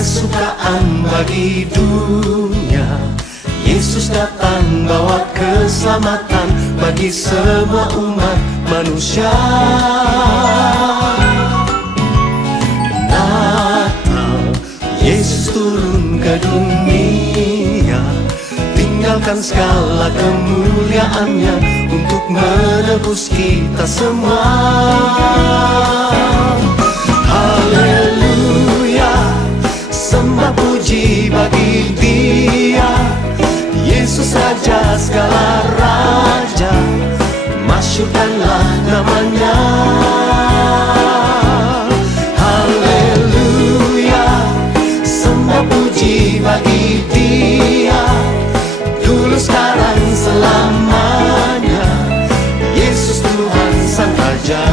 kesukaan bagi dunia. Yesus datang bawa keselamatan bagi semua umat manusia. Natal, Yesus turun ke dunia, tinggalkan segala kemuliaannya untuk menebus kita semua. Haleluya, sembah puji bagi Dia, Yesus Raja segala raja, masyhurkanlah namanya. Haleluya, sembah puji bagi Dia, dulu sekarang selamanya, Yesus Tuhan Sang Raja.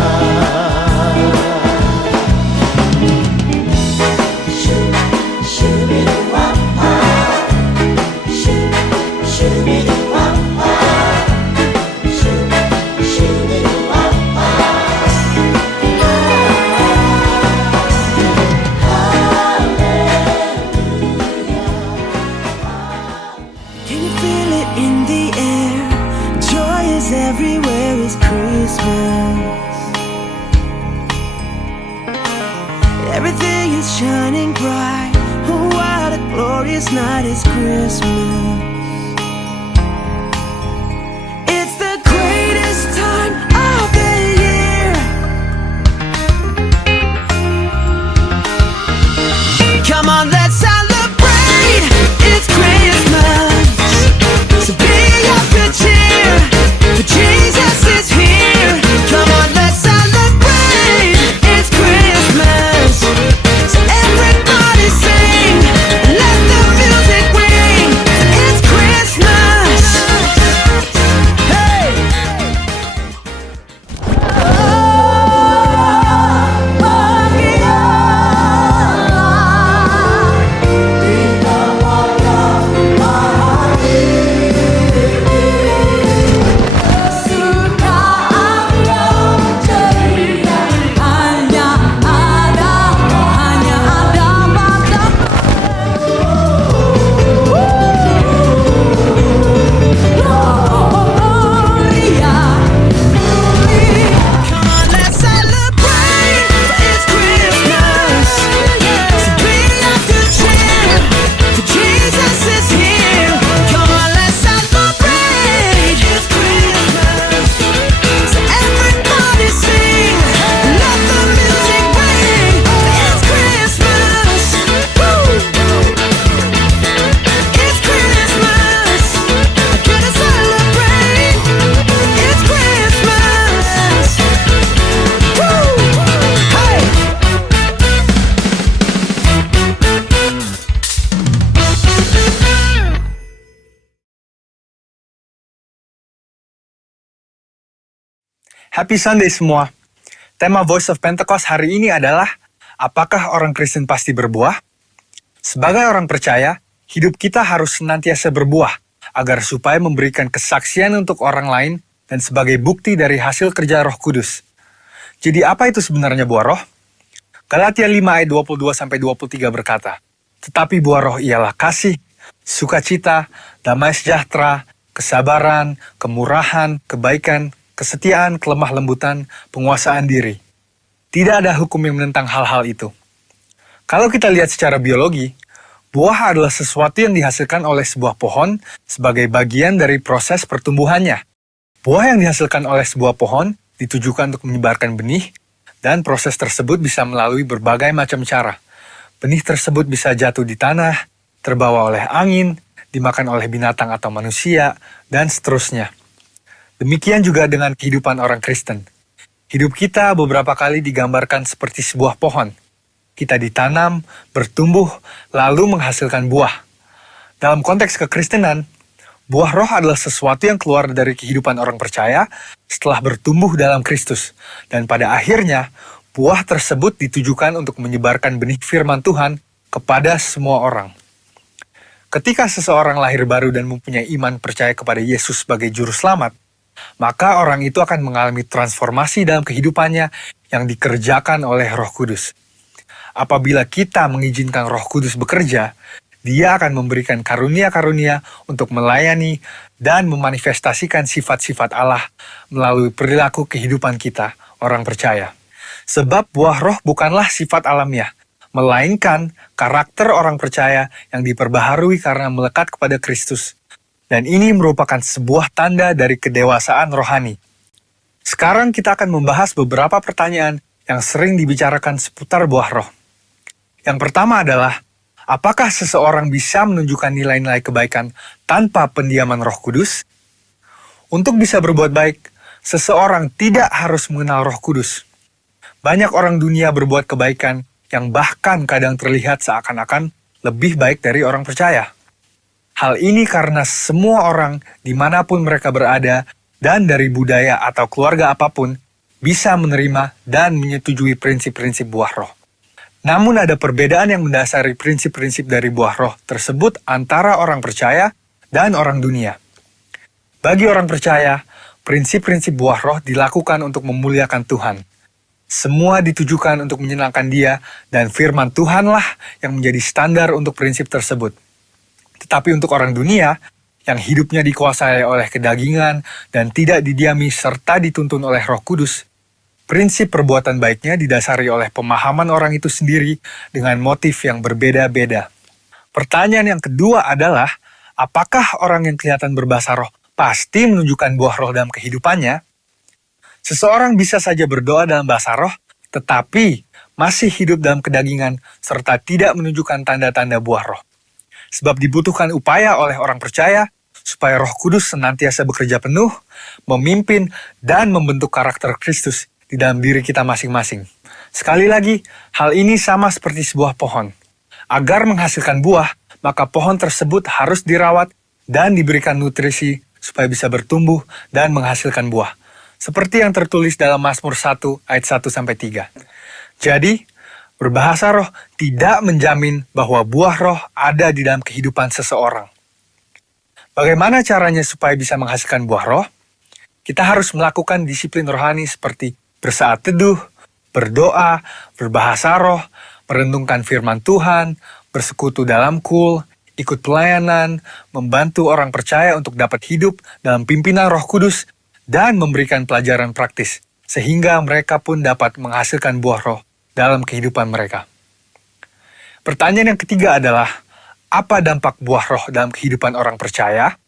Everything is shining bright. Oh, what a glorious night is Christmas. It's the greatest time of the year. Come on, let's celebrate. It's Christmas. So be of good cheer, for Jesus is here. Come on, let's celebrate. It's Christmas. So everybody sing, let the music ring. It's Christmas. Hey! Happy Sunday semua. Tema Voice of Pentecost hari ini adalah, apakah orang Kristen pasti berbuah? Sebagai orang percaya, hidup kita harus senantiasa berbuah, agar supaya memberikan kesaksian untuk orang lain dan sebagai bukti dari hasil kerja Roh Kudus. Jadi apa itu sebenarnya buah roh? Galatia 5 ayat 22-23 berkata, tetapi buah roh ialah kasih, sukacita, damai sejahtera, kesabaran, kemurahan, kebaikan, kesetiaan, kelemah lembutan, penguasaan diri. Tidak ada hukum yang menentang hal-hal itu. Kalau kita lihat secara biologi, buah adalah sesuatu yang dihasilkan oleh sebuah pohon sebagai bagian dari proses pertumbuhannya. Buah yang dihasilkan oleh sebuah pohon ditujukan untuk menyebarkan benih, dan proses tersebut bisa melalui berbagai macam cara. Benih tersebut bisa jatuh di tanah, terbawa oleh angin, dimakan oleh binatang atau manusia, dan seterusnya. Demikian juga dengan kehidupan orang Kristen. Hidup kita beberapa kali digambarkan seperti sebuah pohon. Kita ditanam, bertumbuh, lalu menghasilkan buah. Dalam konteks kekristenan, buah roh adalah sesuatu yang keluar dari kehidupan orang percaya setelah bertumbuh dalam Kristus. Dan pada akhirnya, buah tersebut ditujukan untuk menyebarkan benih firman Tuhan kepada semua orang. Ketika seseorang lahir baru dan mempunyai iman percaya kepada Yesus sebagai juru selamat, maka orang itu akan mengalami transformasi dalam kehidupannya yang dikerjakan oleh Roh Kudus. Apabila kita mengizinkan Roh Kudus bekerja, Dia akan memberikan karunia-karunia untuk melayani dan memanifestasikan sifat-sifat Allah melalui perilaku kehidupan kita, orang percaya. Sebab buah roh bukanlah sifat alamiah, melainkan karakter orang percaya yang diperbaharui karena melekat kepada Kristus. Dan ini merupakan sebuah tanda dari kedewasaan rohani. Sekarang kita akan membahas beberapa pertanyaan yang sering dibicarakan seputar buah roh. Yang pertama adalah, apakah seseorang bisa menunjukkan nilai-nilai kebaikan tanpa pendiaman Roh Kudus? Untuk bisa berbuat baik, seseorang tidak harus mengenal Roh Kudus. Banyak orang dunia berbuat kebaikan yang bahkan kadang terlihat seakan-akan lebih baik dari orang percaya. Hal ini karena semua orang dimanapun mereka berada dan dari budaya atau keluarga apapun bisa menerima dan menyetujui prinsip-prinsip buah roh. Namun ada perbedaan yang mendasari prinsip-prinsip dari buah roh tersebut antara orang percaya dan orang dunia. Bagi orang percaya, prinsip-prinsip buah roh dilakukan untuk memuliakan Tuhan. Semua ditujukan untuk menyenangkan Dia, dan firman Tuhanlah yang menjadi standar untuk prinsip tersebut. Tetapi untuk orang dunia, yang hidupnya dikuasai oleh kedagingan dan tidak didiami serta dituntun oleh Roh Kudus, prinsip perbuatan baiknya didasari oleh pemahaman orang itu sendiri dengan motif yang berbeda-beda. Pertanyaan yang kedua adalah, apakah orang yang kelihatan berbahasa roh pasti menunjukkan buah roh dalam kehidupannya? Seseorang bisa saja berdoa dalam bahasa roh, tetapi masih hidup dalam kedagingan serta tidak menunjukkan tanda-tanda buah roh. Sebab dibutuhkan upaya oleh orang percaya supaya Roh Kudus senantiasa bekerja penuh, memimpin, dan membentuk karakter Kristus di dalam diri kita masing-masing. Sekali lagi, hal ini sama seperti sebuah pohon. Agar menghasilkan buah, maka pohon tersebut harus dirawat dan diberikan nutrisi supaya bisa bertumbuh dan menghasilkan buah. Seperti yang tertulis dalam Mazmur 1 ayat 1-3. Jadi, berbahasa roh tidak menjamin bahwa buah roh ada di dalam kehidupan seseorang. Bagaimana caranya supaya bisa menghasilkan buah roh? Kita harus melakukan disiplin rohani seperti bersaat teduh, berdoa, berbahasa roh, merenungkan firman Tuhan, bersekutu dalam kul, ikut pelayanan, membantu orang percaya untuk dapat hidup dalam pimpinan Roh Kudus, dan memberikan pelajaran praktis, sehingga mereka pun dapat menghasilkan buah roh dalam kehidupan mereka. Pertanyaan yang ketiga adalah, apa dampak buah roh dalam kehidupan orang percaya?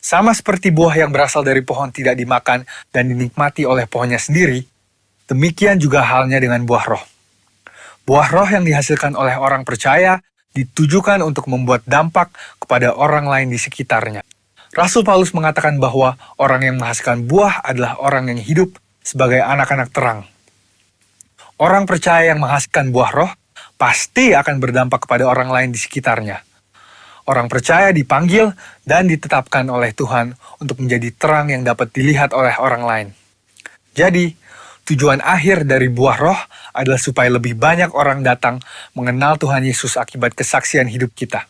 Sama seperti buah yang berasal dari pohon tidak dimakan dan dinikmati oleh pohonnya sendiri, demikian juga halnya dengan buah roh. Buah roh yang dihasilkan oleh orang percaya ditujukan untuk membuat dampak kepada orang lain di sekitarnya. Rasul Paulus mengatakan bahwa orang yang menghasilkan buah adalah orang yang hidup sebagai anak-anak terang. Orang percaya yang menghasilkan buah roh pasti akan berdampak kepada orang lain di sekitarnya. Orang percaya dipanggil dan ditetapkan oleh Tuhan untuk menjadi terang yang dapat dilihat oleh orang lain. Jadi, tujuan akhir dari buah roh adalah supaya lebih banyak orang datang mengenal Tuhan Yesus akibat kesaksian hidup kita.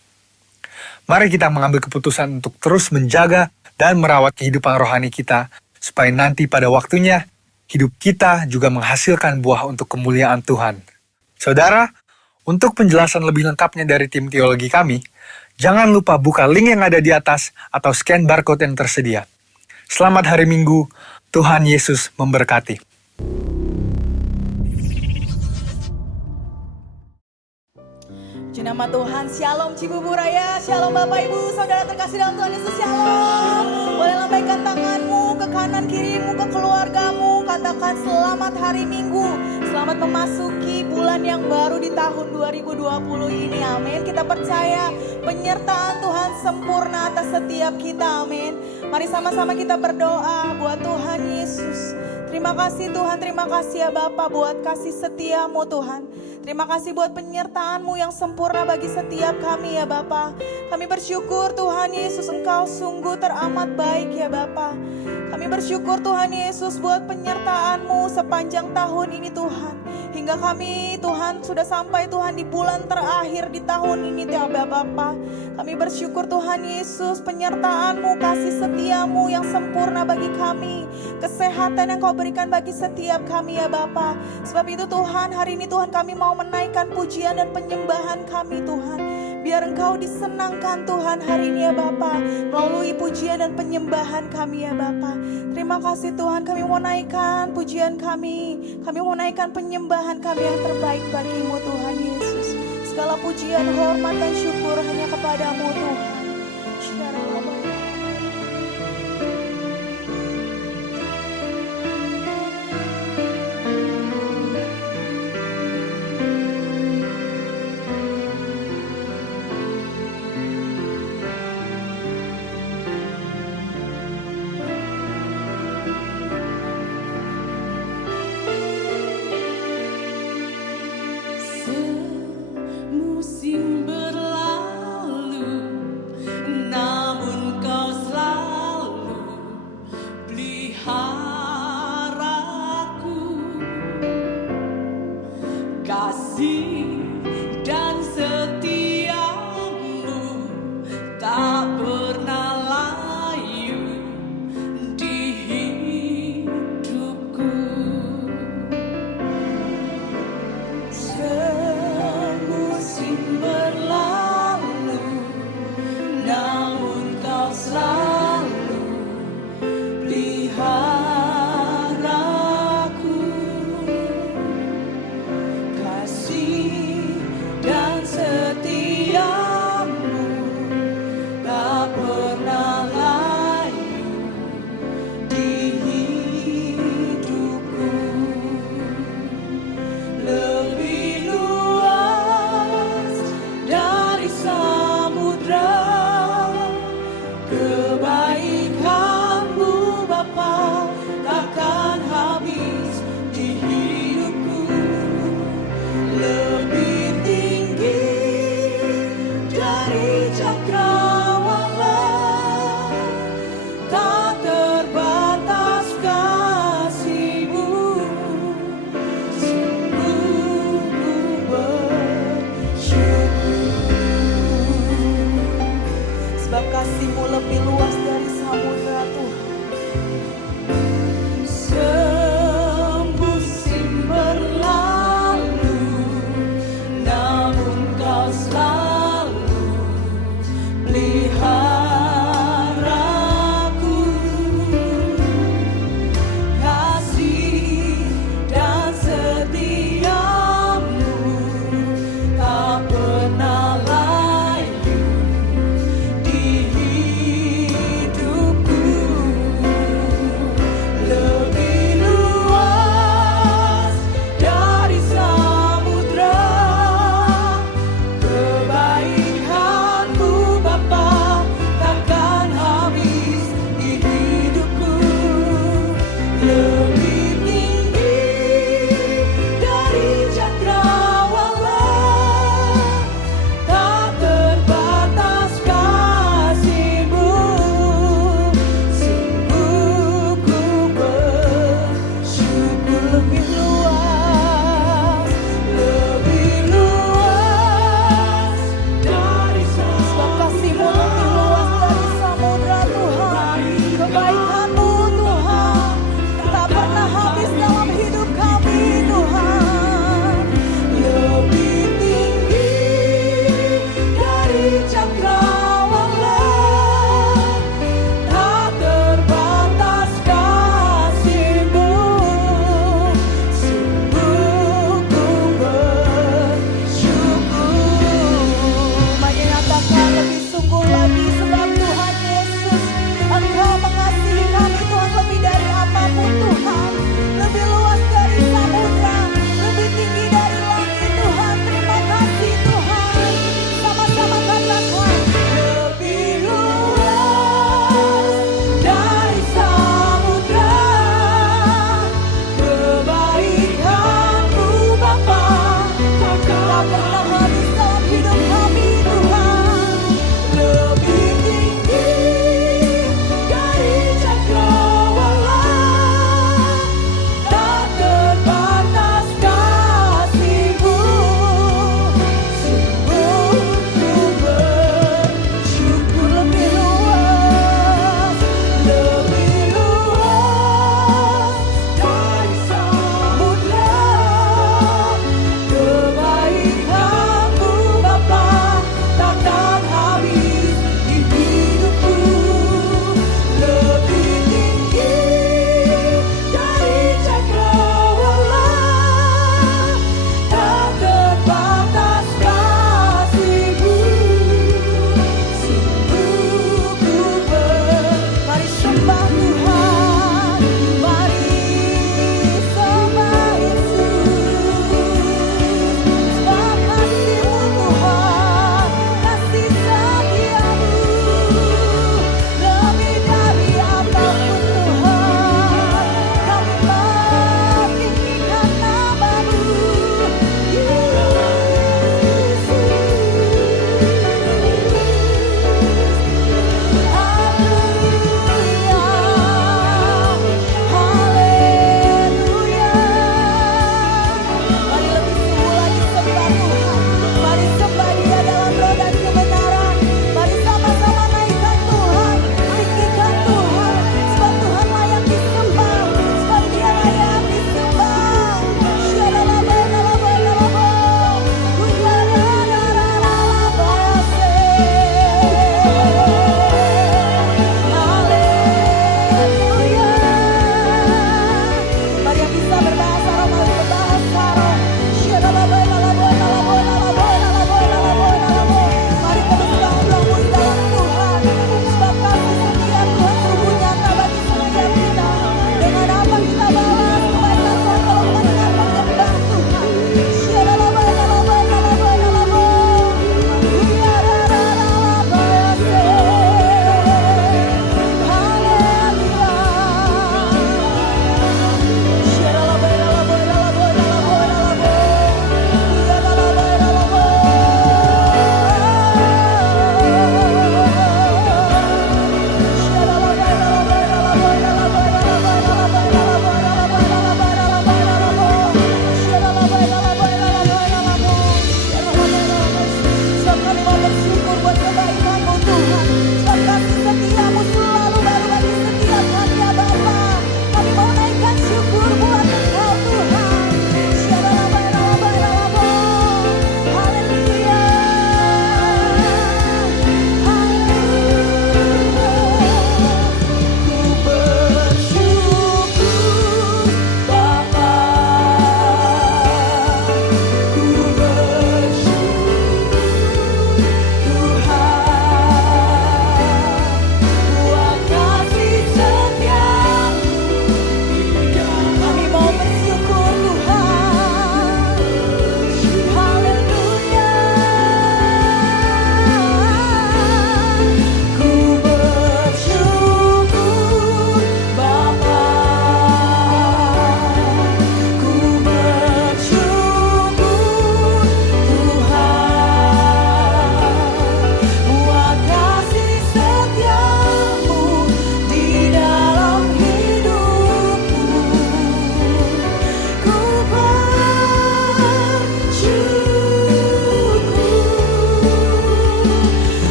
Mari kita mengambil keputusan untuk terus menjaga dan merawat kehidupan rohani kita, supaya nanti pada waktunya, hidup kita juga menghasilkan buah untuk kemuliaan Tuhan. Saudara, untuk penjelasan lebih lengkapnya dari tim teologi kami, jangan lupa buka link yang ada di atas atau scan barcode yang tersedia. Selamat hari Minggu, Tuhan Yesus memberkati. Nama Tuhan, Shalom Cibubur Raya, Shalom Bapak Ibu, Saudara terkasih dalam Tuhan Yesus, Shalom. Boleh lambaikan tanganmu ke kanan kirimu, ke keluargamu, katakan selamat hari Minggu, selamat memasuki bulan yang baru di tahun 2020 ini, amin. Kita percaya penyertaan Tuhan sempurna atas setiap kita, amin. Mari sama-sama kita berdoa buat Tuhan Yesus. Terima kasih Tuhan, terima kasih ya Bapa buat kasih setiamu Tuhan. Terima kasih buat penyertaan-Mu yang sempurna bagi setiap kami ya Bapa. Kami bersyukur Tuhan Yesus, Engkau sungguh teramat baik ya Bapa. Kami bersyukur Tuhan Yesus buat penyertaan-Mu sepanjang tahun ini Tuhan. Hingga Sehingga kami Tuhan sudah sampai Tuhan di bulan terakhir di tahun ini ya Bapa. Kami bersyukur Tuhan Yesus, penyertaan-Mu, kasih setia-Mu yang sempurna bagi kami, kesehatan yang Kau berikan bagi setiap kami ya Bapa. Sebab itu Tuhan, hari ini Tuhan kami mau menaikkan pujian dan penyembahan kami Tuhan. Biar Engkau disenangkan Tuhan hari ini ya Bapa, melalui pujian dan penyembahan kami ya Bapa. Terima kasih Tuhan, kami mau naikkan pujian kami mau naikkan penyembahan kami yang terbaik bagi-Mu Tuhan Yesus. Segala pujian, hormat dan syukur hanya kepada-Mu Tuhan. Musim berlalu, namun Kau selalu peliharaku. Kasih dan setiamu tak pernah layu di hidupku. Musim berlalu, namun Kau selalu peliharaku. Kasih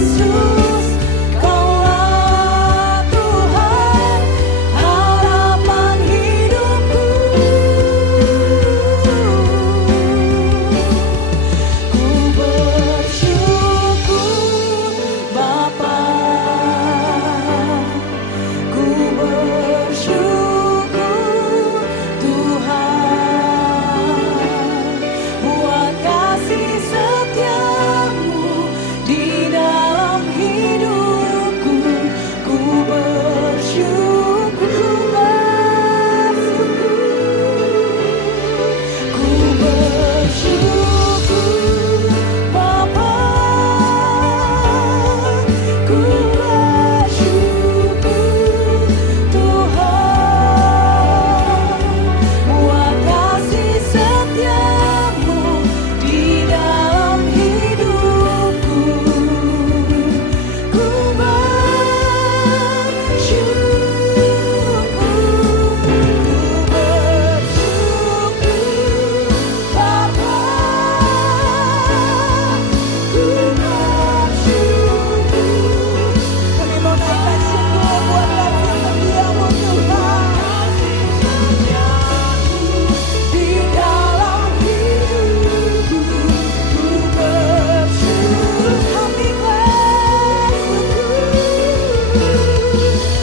Yesus, Kaulah Tuhan, harapan hidupku. Ku bersyukur Bapa, ku bersyukur Tuhan, buat kasih setiamu di dalam hidupku. Ku bersyukur, ku bersyukur Bapa, ku bersyukur Tuhan, buat kasih setiamu di dalam hidupku. Ku bersyukur Bapa, ku bersyukur. Kami mau naikkan syukur buat kasih setiamu Tuhan di dalam hidupku. Ku bersyukur, kami bersyukur.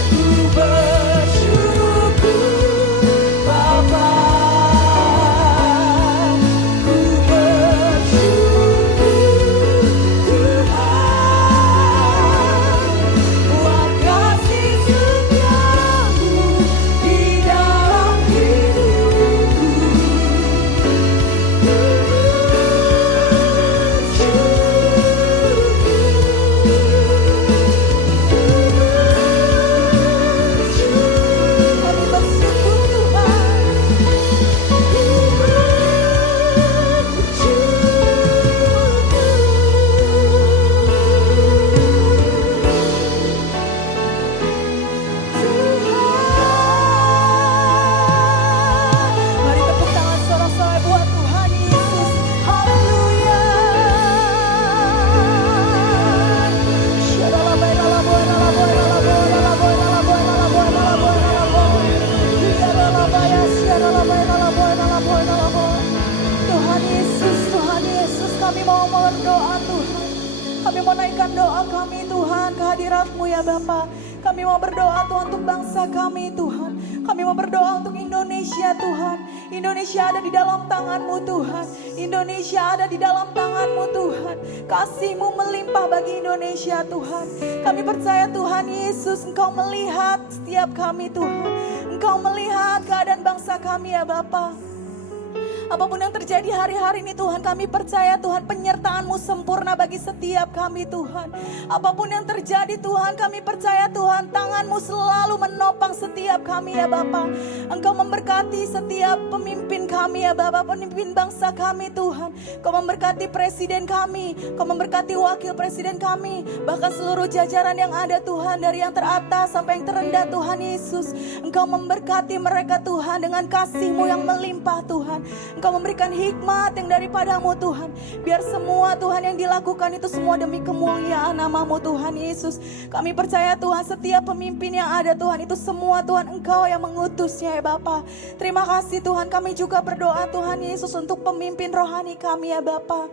Ku bersyukur Bapa, ku bersyukur Tuhan, buat kasih setiamu di dalam hidupku. Kami bersyukur Mari tepuk tangan sorak-sorai buat Tuhan Yesus. Haleluya. Tuhan Yesus, Tuhan Yesus, kami mau berdoa Tuhan. Kami mau naikkan doa kami Tuhan ke hadirat-Mu ya Bapa. Kami mau berdoa Tuhan untuk bangsa kami Tuhan. Kami mau berdoa untuk Indonesia Tuhan. Indonesia ada di dalam tangan-Mu Tuhan. Indonesia ada di dalam tangan-Mu Tuhan. Kasih-Mu melimpah bagi Indonesia Tuhan. Kami percaya Tuhan Yesus, Engkau melihat setiap kami Tuhan. Engkau melihat keadaan bangsa kami ya Bapa. Apapun yang terjadi hari-hari ini Tuhan, kami percaya Tuhan penyertaan-Mu sempurna bagi setiap kami Tuhan. Apapun yang terjadi Tuhan, kami percaya Tuhan tangan-Mu selalu menopang setiap kami ya Bapa. Engkau memberkati setiap pemimpin kami ya Bapa, pemimpin bangsa kami Tuhan. Engkau memberkati presiden kami, Engkau memberkati wakil presiden kami, bahkan seluruh jajaran yang ada Tuhan, dari yang teratas sampai yang terendah Tuhan Yesus. Engkau memberkati mereka Tuhan dengan kasih-Mu yang melimpah Tuhan. Engkau memberikan hikmat yang daripada-Mu Tuhan. Biar semua Tuhan yang dilakukan itu semua demi kemuliaan nama-Mu Tuhan Yesus. Kami percaya Tuhan setiap pemimpin yang ada Tuhan itu semua Tuhan Engkau yang mengutusnya ya Bapa. Terima kasih Tuhan, kami juga berdoa Tuhan Yesus untuk pemimpin rohani kami ya Bapa.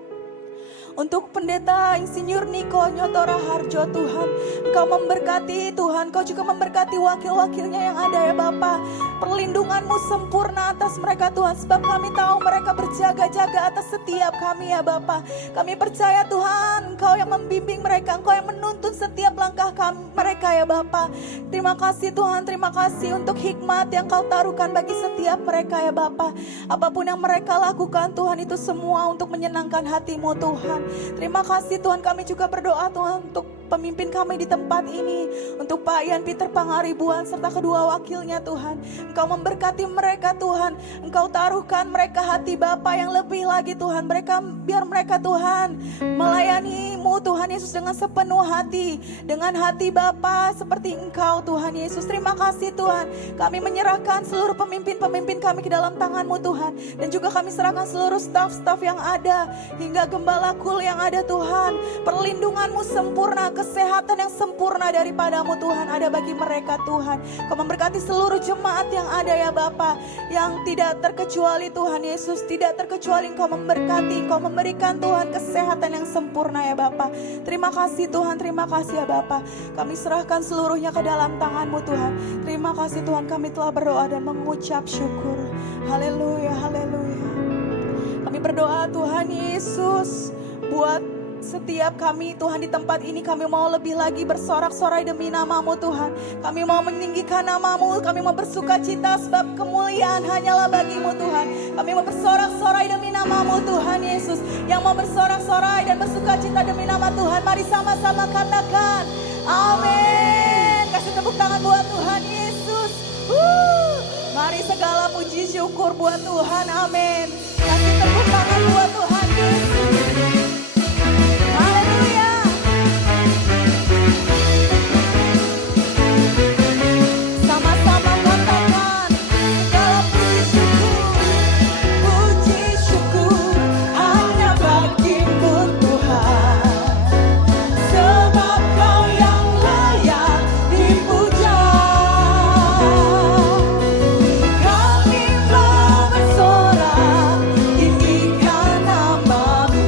Untuk pendeta Insinyur Niko Nyotora Harjo Tuhan, Engkau memberkati Tuhan, Engkau juga memberkati wakil-wakilnya yang ada ya Bapa. Perlindungan-Mu sempurna atas mereka Tuhan, sebab kami tahu mereka berjaga-jaga atas setiap kami ya Bapa. Kami percaya Tuhan, Engkau yang membimbing mereka, Engkau yang menuntun setiap langkah mereka ya Bapa. Terima kasih Tuhan, terima kasih untuk hikmat yang Kau taruhkan bagi setiap mereka ya Bapa. Apapun yang mereka lakukan Tuhan, itu semua untuk menyenangkan hati-Mu Tuhan. Terima kasih Tuhan, kami juga berdoa Tuhan untuk pemimpin kami di tempat ini, untuk Pak Ian Peter Pangaribuan serta kedua wakilnya Tuhan. Engkau memberkati mereka Tuhan, Engkau taruhkan mereka hati Bapa yang lebih lagi Tuhan. Biar mereka Tuhan melayani Tuhan-Mu Tuhan Yesus dengan sepenuh hati, dengan hati Bapa seperti Engkau Tuhan Yesus. Terima kasih Tuhan, kami menyerahkan seluruh pemimpin-pemimpin kami ke dalam tangan-Mu Tuhan. Dan juga kami serahkan seluruh staf-staf yang ada, hingga gembala kul yang ada Tuhan. Perlindungan-Mu sempurna, kesehatan yang sempurna daripada-Mu Tuhan ada bagi mereka Tuhan. Kau memberkati seluruh jemaat yang ada ya Bapa, yang tidak terkecuali Tuhan Yesus, tidak terkecuali Engkau memberkati, Engkau memberikan Tuhan kesehatan yang sempurna ya Bapa. Terima kasih Tuhan, terima kasih ya Bapa. Kami serahkan seluruhnya ke dalam tangan-Mu Tuhan. Terima kasih Tuhan, kami telah berdoa dan mengucap syukur. Haleluya, haleluya. Kami berdoa Tuhan Yesus, buat setiap kami Tuhan di tempat ini, kami mau lebih lagi bersorak-sorai demi nama-Mu Tuhan. Kami mau meninggikan nama-Mu, kami mau bersuka cita sebab kemuliaan hanyalah bagi-Mu Tuhan. Kami mau bersorak-sorai demi nama-Mu Tuhan Yesus. Yang mau bersorak-sorai dan bersuka cita demi nama Tuhan, mari sama-sama katakan amin. Kasih tepuk tangan buat Tuhan Yesus. Mari segala puji syukur buat Tuhan, amin. Kasih tepuk tangan buat Tuhan Yesus. Haleluya. Sama-sama katakan segala puji syukur hanya bagi-Mu Tuhan. Sebab Kau yang layak dipuja. Kami mau bersorak tinggikan nama-Mu.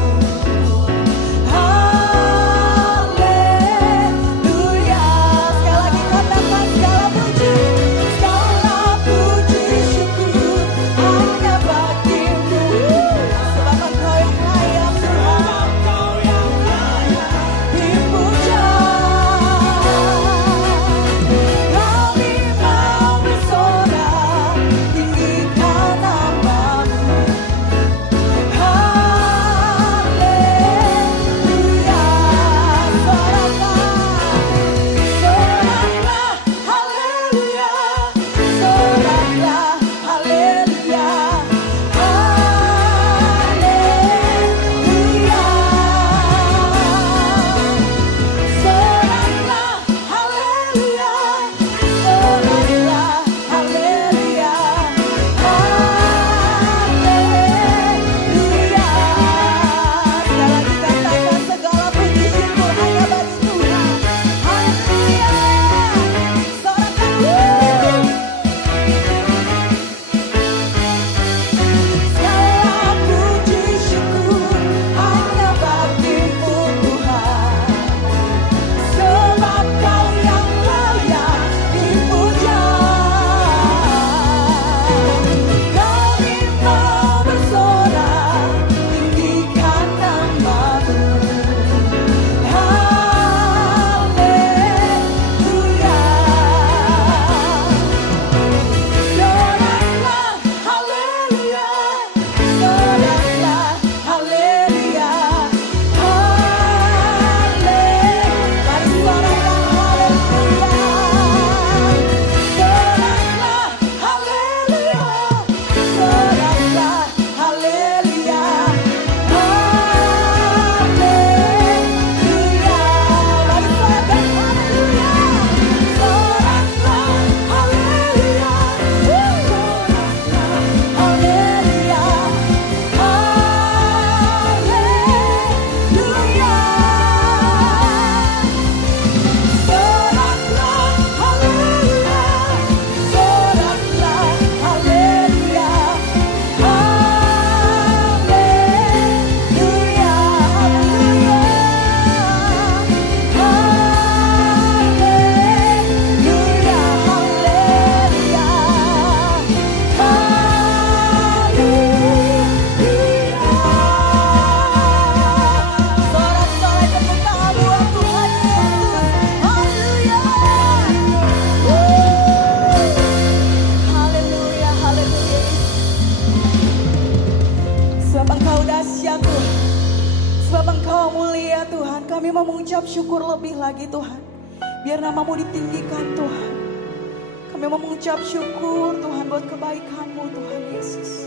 Haleluya. Sekali lagi katakan segala puji syukur hanya bagi-Mu. Sebab Engkau yang layak Tuhan, dipuja. Kami mau bersorak tinggikan nama-Mu. Haleluya. Soraklah, haleluya. Soraklah, haleluya. Haleluya. Soraklah, haleluya. Soraklah, haleluya. Haleluya. Sekali lagi katakan segala puji syukur hanya bagi Tuhan. Haleluya. Sorakkan. Segala puji syukur hanya bagi-Mu Tuhan. Sebab Kau yang layak dipuja. Kami mau bersorak tinggikan nama-Mu. Haleluya. Soraklah, haleluya. Soraklah, haleluya. Mari sorakkan haleluya. Soraklah, haleluya. Soraklah, haleluya. Haleluya. Mari sorakkan haleluya. Soraklah, haleluya. Haleluya. Haleluya. Soraklah, haleluya. Soraklah, haleluya. Haleluya. Haleluya. Haleluya. Sorak-sorai tepuk tangan buat Tuhan Yesus. Haleluya. Haleluya, haleluya. Sebab Engkau dahsyat Tuhan, sebab Engkau mulia Tuhan. Kami mau mengucap syukur lebih lagi Tuhan. Biar nama-Mu ditinggikan Tuhan. Kami mau mengucap syukur Tuhan buat kebaikan-Mu Tuhan Yesus.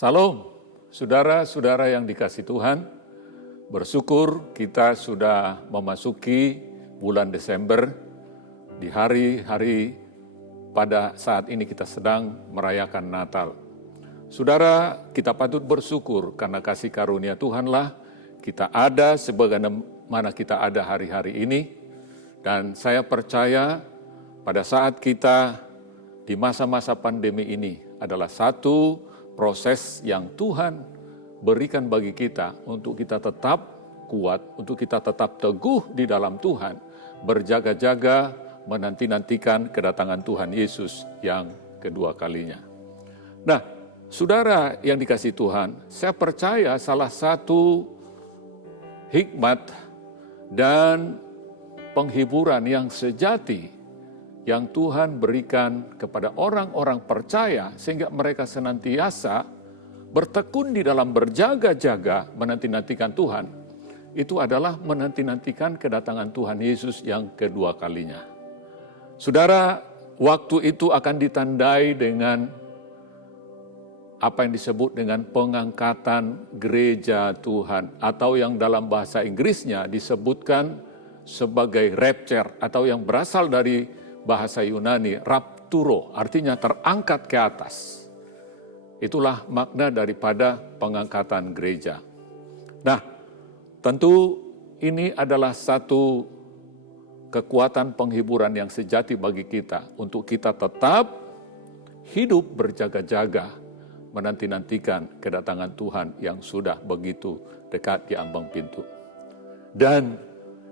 Salam, saudara-saudara yang dikasihi Tuhan. Bersyukur kita sudah memasuki bulan Desember, di hari-hari pada saat ini kita sedang merayakan Natal. Saudara, kita patut bersyukur karena kasih karunia Tuhanlah kita ada sebagaimana kita ada hari-hari ini. Dan saya percaya pada saat kita di masa-masa pandemi ini adalah satu proses yang Tuhan berikan bagi kita untuk kita tetap kuat, untuk kita tetap teguh di dalam Tuhan, berjaga-jaga menanti-nantikan kedatangan Tuhan Yesus yang kedua kalinya. Nah, saudara yang dikasihi Tuhan, saya percaya salah satu hikmat dan penghiburan yang sejati yang Tuhan berikan kepada orang-orang percaya sehingga mereka senantiasa bertekun di dalam berjaga-jaga menanti-nantikan Tuhan, itu adalah menanti-nantikan kedatangan Tuhan Yesus yang kedua kalinya. Saudara, waktu itu akan ditandai dengan apa yang disebut dengan pengangkatan gereja Tuhan, atau yang dalam bahasa Inggrisnya disebutkan sebagai rapture, atau yang berasal dari bahasa Yunani, rapturo, artinya terangkat ke atas. Itulah makna daripada pengangkatan gereja. Nah, tentu ini adalah satu kekuatan penghiburan yang sejati bagi kita, untuk kita tetap hidup berjaga-jaga, menanti-nantikan kedatangan Tuhan yang sudah begitu dekat di ambang pintu. Dan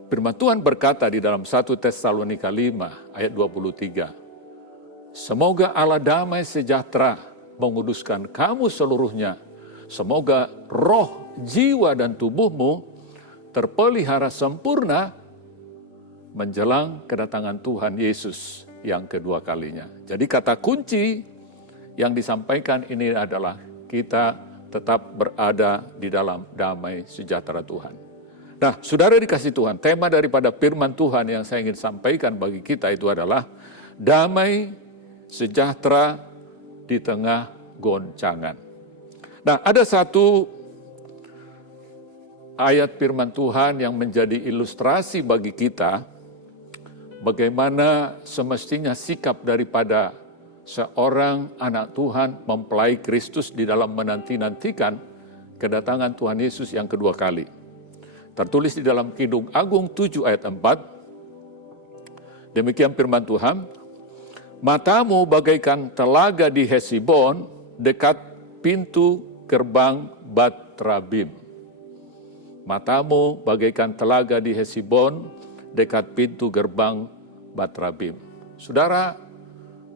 firman Tuhan berkata di dalam 1 Tesalonika 5 ayat 23, semoga Allah damai sejahtera menguduskan kamu seluruhnya, semoga roh, jiwa, dan tubuhmu terpelihara sempurna menjelang kedatangan Tuhan Yesus yang kedua kalinya. Jadi kata kunci yang disampaikan ini adalah kita tetap berada di dalam damai sejahtera Tuhan. Nah, saudara dikasihi Tuhan, tema daripada firman Tuhan yang saya ingin sampaikan bagi kita itu adalah damai sejahtera di tengah goncangan. Nah, ada satu ayat firman Tuhan yang menjadi ilustrasi bagi kita bagaimana semestinya sikap daripada seorang anak Tuhan mempelai Kristus di dalam menanti-nantikan kedatangan Tuhan Yesus yang kedua kali. Tertulis di dalam Kidung Agung 7 ayat 4. Demikian firman Tuhan, matamu bagaikan telaga di Hesibon dekat pintu gerbang Bat-Rabim. Matamu bagaikan telaga di Hesibon dekat pintu gerbang Bat-Rabim. Saudara,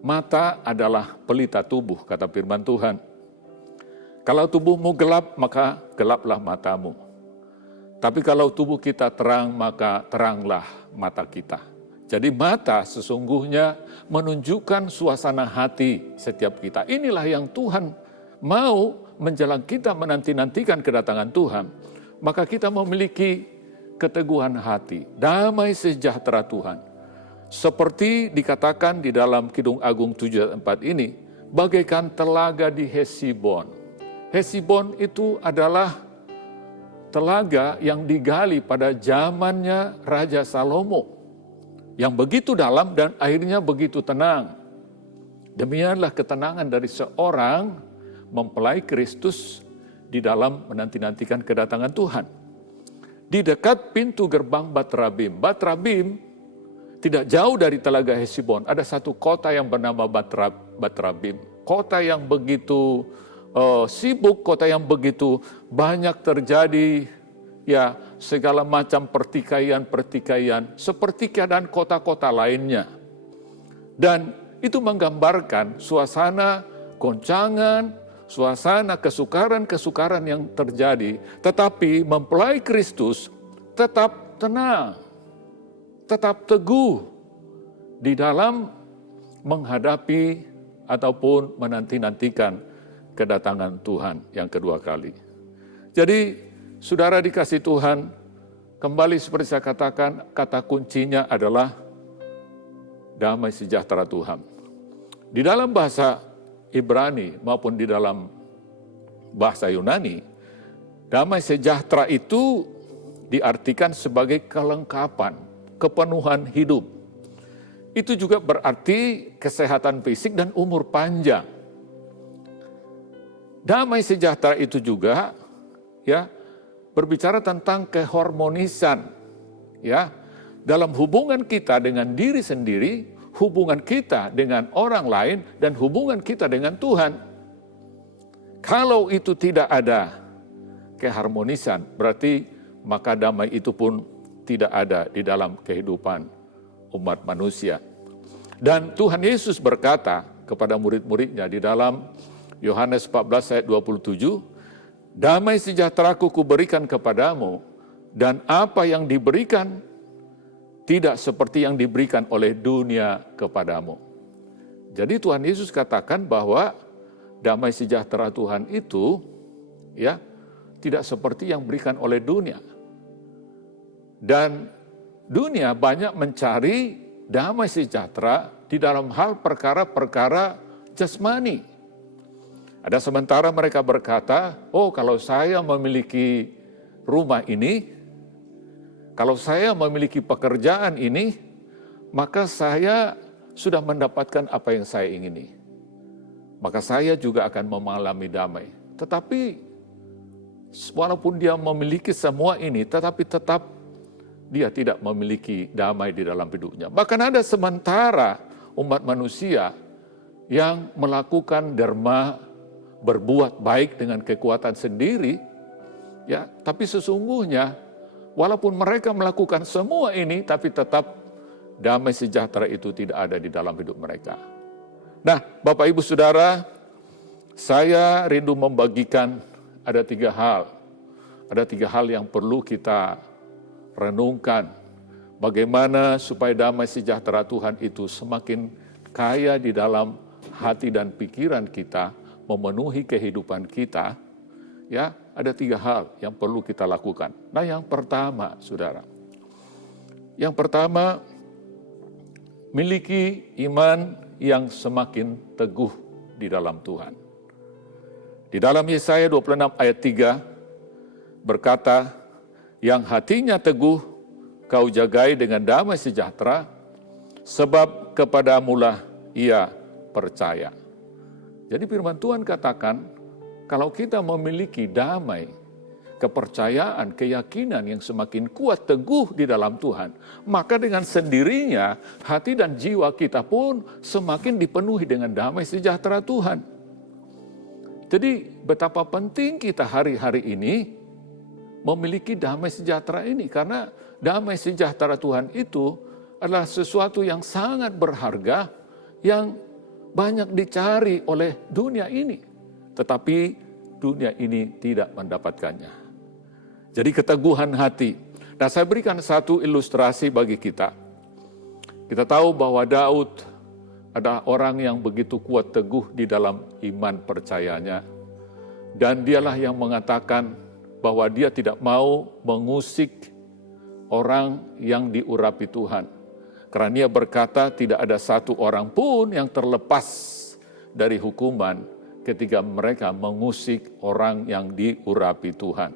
mata adalah pelita tubuh, kata firman Tuhan. Kalau tubuhmu gelap, maka gelaplah matamu. Tapi kalau tubuh kita terang, maka teranglah mata kita. Jadi mata sesungguhnya menunjukkan suasana hati setiap kita. Inilah yang Tuhan mau menjelang kita menanti-nantikan kedatangan Tuhan. Maka kita memiliki keteguhan hati, damai sejahtera Tuhan. Seperti dikatakan di dalam Kidung Agung 7 ayat 4 ini, bagaikan telaga di Hesibon. Hesibon itu adalah telaga yang digali pada zamannya Raja Salomo, yang begitu dalam dan akhirnya begitu tenang. Demikianlah ketenangan dari seorang mempelai Kristus di dalam menanti-nantikan kedatangan Tuhan. Di dekat pintu gerbang Bat-Rabim. Bat-Rabim tidak jauh dari telaga Hesibon. Ada satu kota yang bernama Bat-Rabim. Kota yang begitu sibuk, kota yang begitu banyak terjadi ya segala macam pertikaian seperti keadaan kota-kota lainnya. Dan itu menggambarkan suasana goncangan, suasana kesukaran-kesukaran yang terjadi. Tetapi mempelai Kristus tetap tenang, tetap teguh di dalam menghadapi ataupun menanti-nantikan kedatangan Tuhan yang kedua kali. Jadi, saudara dikasihi Tuhan, kembali seperti saya katakan, kata kuncinya adalah damai sejahtera Tuhan. Di dalam bahasa Ibrani maupun di dalam bahasa Yunani, damai sejahtera itu diartikan sebagai kelengkapan, kepenuhan hidup. Itu juga berarti kesehatan fisik dan umur panjang. Damai sejahtera itu juga ya berbicara tentang keharmonisan ya dalam hubungan kita dengan diri sendiri, hubungan kita dengan orang lain, dan hubungan kita dengan Tuhan. Kalau itu tidak ada keharmonisan, berarti maka damai itu pun tidak ada di dalam kehidupan umat manusia. Dan Tuhan Yesus berkata kepada murid-muridnya di dalam Yohanes 14 ayat 27, damai sejahteraku kuberikan kepadamu, dan apa yang diberikan tidak seperti yang diberikan oleh dunia kepadamu. Jadi Tuhan Yesus katakan bahwa damai sejahtera Tuhan itu ya tidak seperti yang diberikan oleh dunia. Dan dunia banyak mencari damai sejahtera di dalam hal perkara-perkara jasmani. Ada sementara mereka berkata, oh kalau saya memiliki rumah ini, kalau saya memiliki pekerjaan ini, maka saya sudah mendapatkan apa yang saya ingini. Maka saya juga akan mengalami damai. Tetapi walaupun dia memiliki semua ini, tetapi tetap dia tidak memiliki damai di dalam hidupnya. Bahkan ada sementara umat manusia yang melakukan derma, berbuat baik dengan kekuatan sendiri, ya, tapi sesungguhnya walaupun mereka melakukan semua ini, tapi tetap damai sejahtera itu tidak ada di dalam hidup mereka. Nah, Bapak Ibu Saudara, saya rindu membagikan ada tiga hal yang perlu kita renungkan. Bagaimana supaya damai sejahtera Tuhan itu semakin kaya di dalam hati dan pikiran kita, memenuhi kehidupan kita. Ya, ada tiga hal yang perlu kita lakukan. Nah, yang pertama, Saudara. Yang pertama, miliki iman yang semakin teguh di dalam Tuhan. Di dalam Yesaya 26 ayat 3 berkata, yang hatinya teguh kau jagai dengan damai sejahtera, sebab kepadamulah ia percaya. Jadi firman Tuhan katakan, kalau kita memiliki damai, kepercayaan, keyakinan yang semakin kuat teguh di dalam Tuhan, maka dengan sendirinya hati dan jiwa kita pun semakin dipenuhi dengan damai sejahtera Tuhan. Jadi betapa penting kita hari-hari ini memiliki damai sejahtera ini, karena damai sejahtera Tuhan itu adalah sesuatu yang sangat berharga, yang banyak dicari oleh dunia ini, tetapi dunia ini tidak mendapatkannya. Jadi keteguhan hati. Nah, saya berikan satu ilustrasi bagi kita. Kita tahu bahwa Daud adalah orang yang begitu kuat teguh di dalam iman percayanya, dan dialah yang mengatakan bahwa dia tidak mau mengusik orang yang diurapi Tuhan. Karena dia berkata tidak ada satu orang pun yang terlepas dari hukuman ketika mereka mengusik orang yang diurapi Tuhan.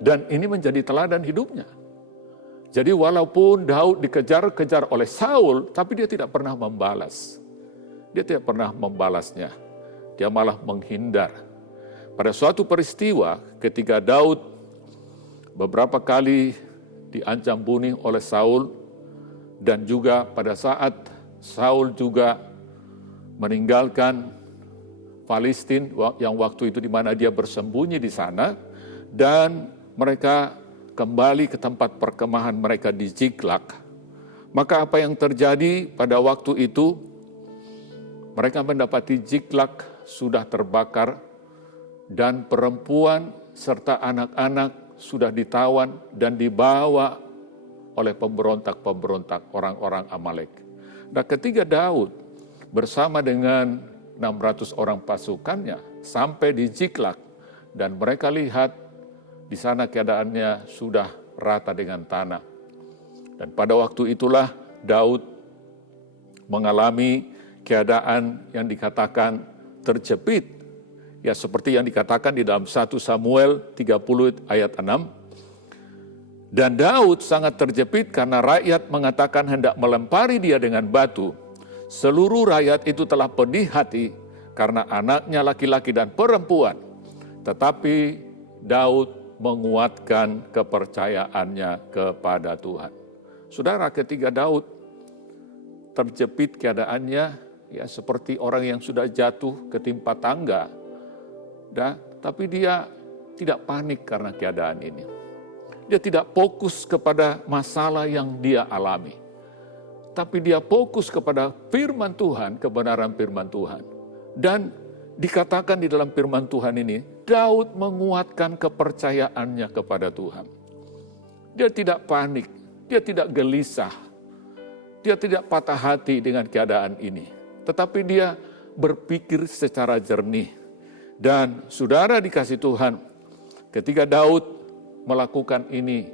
Dan ini menjadi teladan hidupnya. Jadi walaupun Daud dikejar-kejar oleh Saul, tapi dia tidak pernah membalas. Dia tidak pernah membalasnya. Dia malah menghindar. Pada suatu peristiwa ketika Daud beberapa kali diancam bunuh oleh Saul, dan juga pada saat Saul juga meninggalkan Palestina yang waktu itu di mana dia bersembunyi di sana, dan mereka kembali ke tempat perkemahan mereka di Ziklag. Maka apa yang terjadi pada waktu itu, mereka mendapati Ziklag sudah terbakar, dan perempuan serta anak-anak sudah ditawan dan dibawa oleh pemberontak-pemberontak orang-orang Amalek. Dan ketika Daud bersama dengan 600 orang pasukannya sampai di Ziklag, dan mereka lihat di sana keadaannya sudah rata dengan tanah. Dan pada waktu itulah Daud mengalami keadaan yang dikatakan terjepit Ya seperti yang dikatakan di dalam 1 Samuel 30 ayat 6. Dan Daud sangat terjepit karena rakyat mengatakan hendak melempari dia dengan batu. Seluruh rakyat itu telah pedih hati karena anaknya laki-laki dan perempuan. Tetapi Daud menguatkan kepercayaannya kepada Tuhan. Saudara, ketika Daud terjepit keadaannya, ya seperti orang yang sudah jatuh ketimpa tangga, tapi dia tidak panik karena keadaan ini. Dia tidak fokus kepada masalah yang dia alami, tapi dia fokus kepada firman Tuhan, kebenaran firman Tuhan. Dan dikatakan di dalam firman Tuhan ini, Daud menguatkan kepercayaannya kepada Tuhan. Dia tidak panik, dia tidak gelisah, dia tidak patah hati dengan keadaan ini. Tetapi dia berpikir secara jernih. Dan saudara dikasih Tuhan, ketika Daud melakukan ini,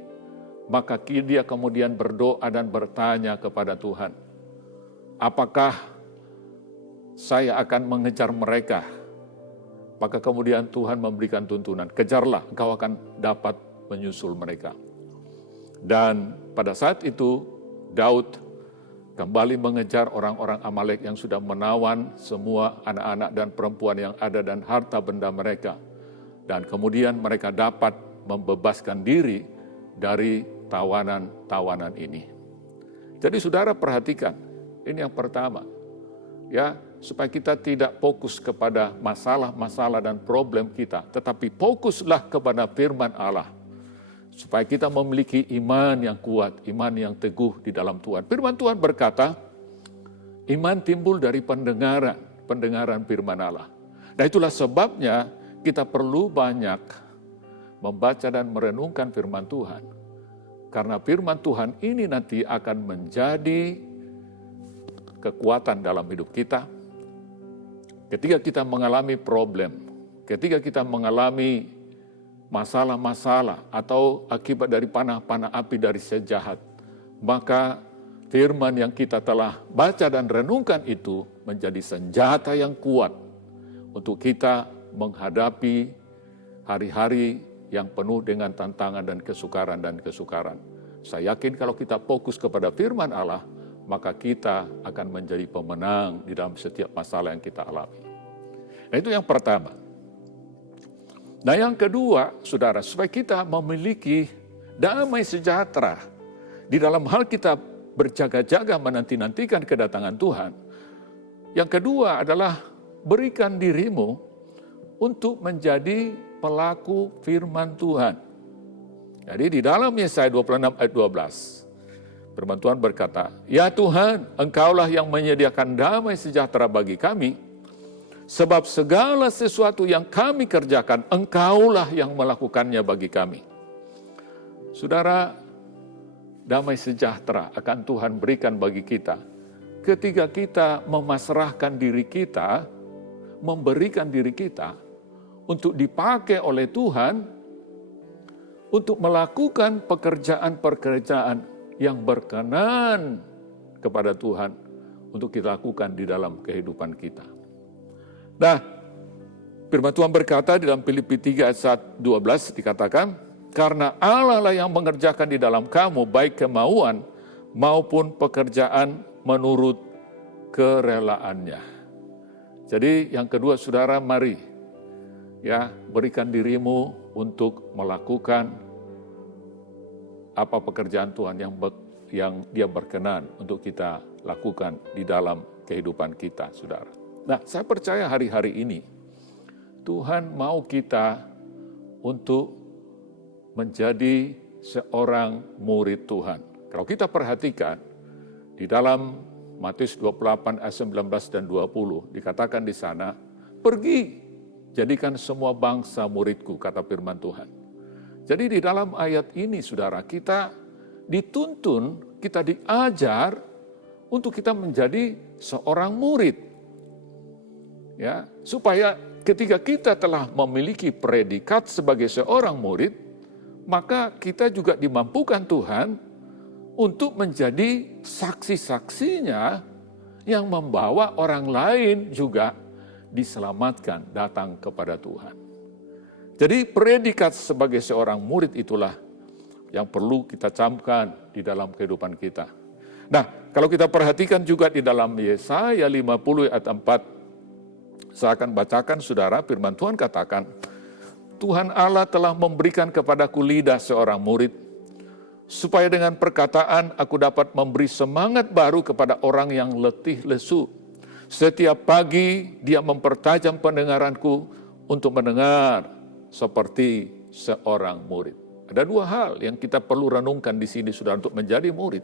maka dia kemudian berdoa dan bertanya kepada Tuhan, apakah saya akan mengejar mereka? Maka kemudian Tuhan memberikan tuntunan, kejarlah, engkau akan dapat menyusul mereka. Dan pada saat itu Daud kembali mengejar orang-orang Amalek yang sudah menawan semua anak-anak dan perempuan yang ada dan harta benda mereka. Dan kemudian mereka dapat membebaskan diri dari tawanan-tawanan ini. Jadi saudara perhatikan, ini yang pertama. Ya, supaya kita tidak fokus kepada masalah-masalah dan problem kita, tetapi fokuslah kepada firman Allah. Supaya kita memiliki iman yang kuat, iman yang teguh di dalam Tuhan. Firman Tuhan berkata, iman timbul dari pendengaran firman Allah. Nah itulah sebabnya kita perlu banyak membaca dan merenungkan firman Tuhan. Karena firman Tuhan ini nanti akan menjadi kekuatan dalam hidup kita. Ketika kita mengalami problem, ketika kita mengalami masalah-masalah atau akibat dari panah-panah api dari sejahat, maka firman yang kita telah baca dan renungkan itu menjadi senjata yang kuat untuk kita menghadapi hari-hari yang penuh dengan tantangan dan kesukaran. Saya yakin kalau kita fokus kepada firman Allah, maka kita akan menjadi pemenang di dalam setiap masalah yang kita alami. Nah itu yang pertama. Nah yang kedua, saudara, supaya kita memiliki damai sejahtera di dalam hal kita berjaga-jaga menanti-nantikan kedatangan Tuhan. Yang kedua adalah berikan dirimu untuk menjadi pelaku firman Tuhan. Jadi di dalam Yesaya 26 ayat 12, firman Tuhan berkata, ya Tuhan, Engkaulah yang menyediakan damai sejahtera bagi kami, sebab segala sesuatu yang kami kerjakan, Engkaulah yang melakukannya bagi kami. Saudara, damai sejahtera akan Tuhan berikan bagi kita ketika kita memasrahkan diri kita, memberikan diri kita untuk dipakai oleh Tuhan untuk melakukan pekerjaan-pekerjaan yang berkenan kepada Tuhan untuk kita lakukan di dalam kehidupan kita. Nah, firman Tuhan berkata di dalam Filipi 3 ayat 12 dikatakan, karena Allah lah yang mengerjakan di dalam kamu baik kemauan maupun pekerjaan menurut kerelaannya. Jadi yang kedua saudara, mari ya berikan dirimu untuk melakukan apa pekerjaan Tuhan yang Dia berkenan untuk kita lakukan di dalam kehidupan kita, saudara. Nah, saya percaya hari-hari ini Tuhan mau kita untuk menjadi seorang murid Tuhan. Kalau kita perhatikan di dalam Matius 28 ayat 19 dan 20 dikatakan di sana, pergi jadikan semua bangsa muridku, kata firman Tuhan. Jadi di dalam ayat ini saudara, kita dituntun, kita diajar untuk kita menjadi seorang murid. Ya, supaya ketika kita telah memiliki predikat sebagai seorang murid, maka kita juga dimampukan Tuhan untuk menjadi saksi-saksinya yang membawa orang lain juga diselamatkan datang kepada Tuhan. Jadi predikat sebagai seorang murid itulah yang perlu kita camkan di dalam kehidupan kita. Nah, kalau kita perhatikan juga di dalam Yesaya 50 ayat 4, saya akan bacakan saudara, firman Tuhan katakan, Tuhan Allah telah memberikan kepadaku lidah seorang murid, supaya dengan perkataan aku dapat memberi semangat baru kepada orang yang letih lesu. Setiap pagi dia mempertajam pendengaranku untuk mendengar seperti seorang murid. Ada dua hal yang kita perlu renungkan di sini saudara untuk menjadi murid.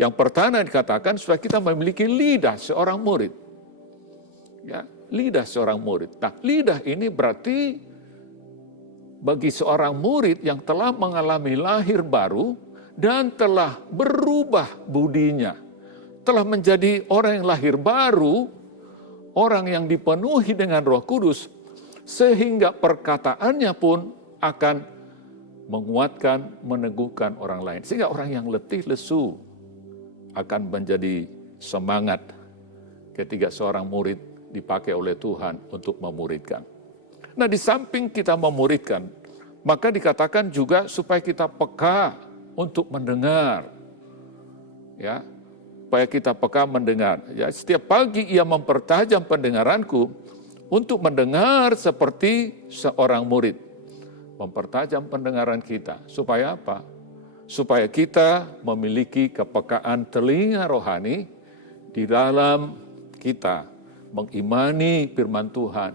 Yang pertama dikatakan supaya kita memiliki lidah seorang murid. Ya, lidah seorang murid. Nah, lidah ini berarti bagi seorang murid yang telah mengalami lahir baru dan telah berubah budinya, telah menjadi orang yang lahir baru, orang yang dipenuhi dengan Roh Kudus, sehingga perkataannya pun akan menguatkan, meneguhkan orang lain. Sehingga orang yang letih lesu akan menjadi semangat ketika seorang murid dipakai oleh Tuhan untuk memuridkan. Nah, di samping kita memuridkan, maka dikatakan juga supaya kita peka untuk mendengar. Ya, supaya kita peka mendengar. Ya, setiap pagi ia mempertajam pendengaranku untuk mendengar seperti seorang murid. Mempertajam pendengaran kita. Supaya apa? Supaya kita memiliki kepekaan telinga rohani di dalam kita mengimani firman Tuhan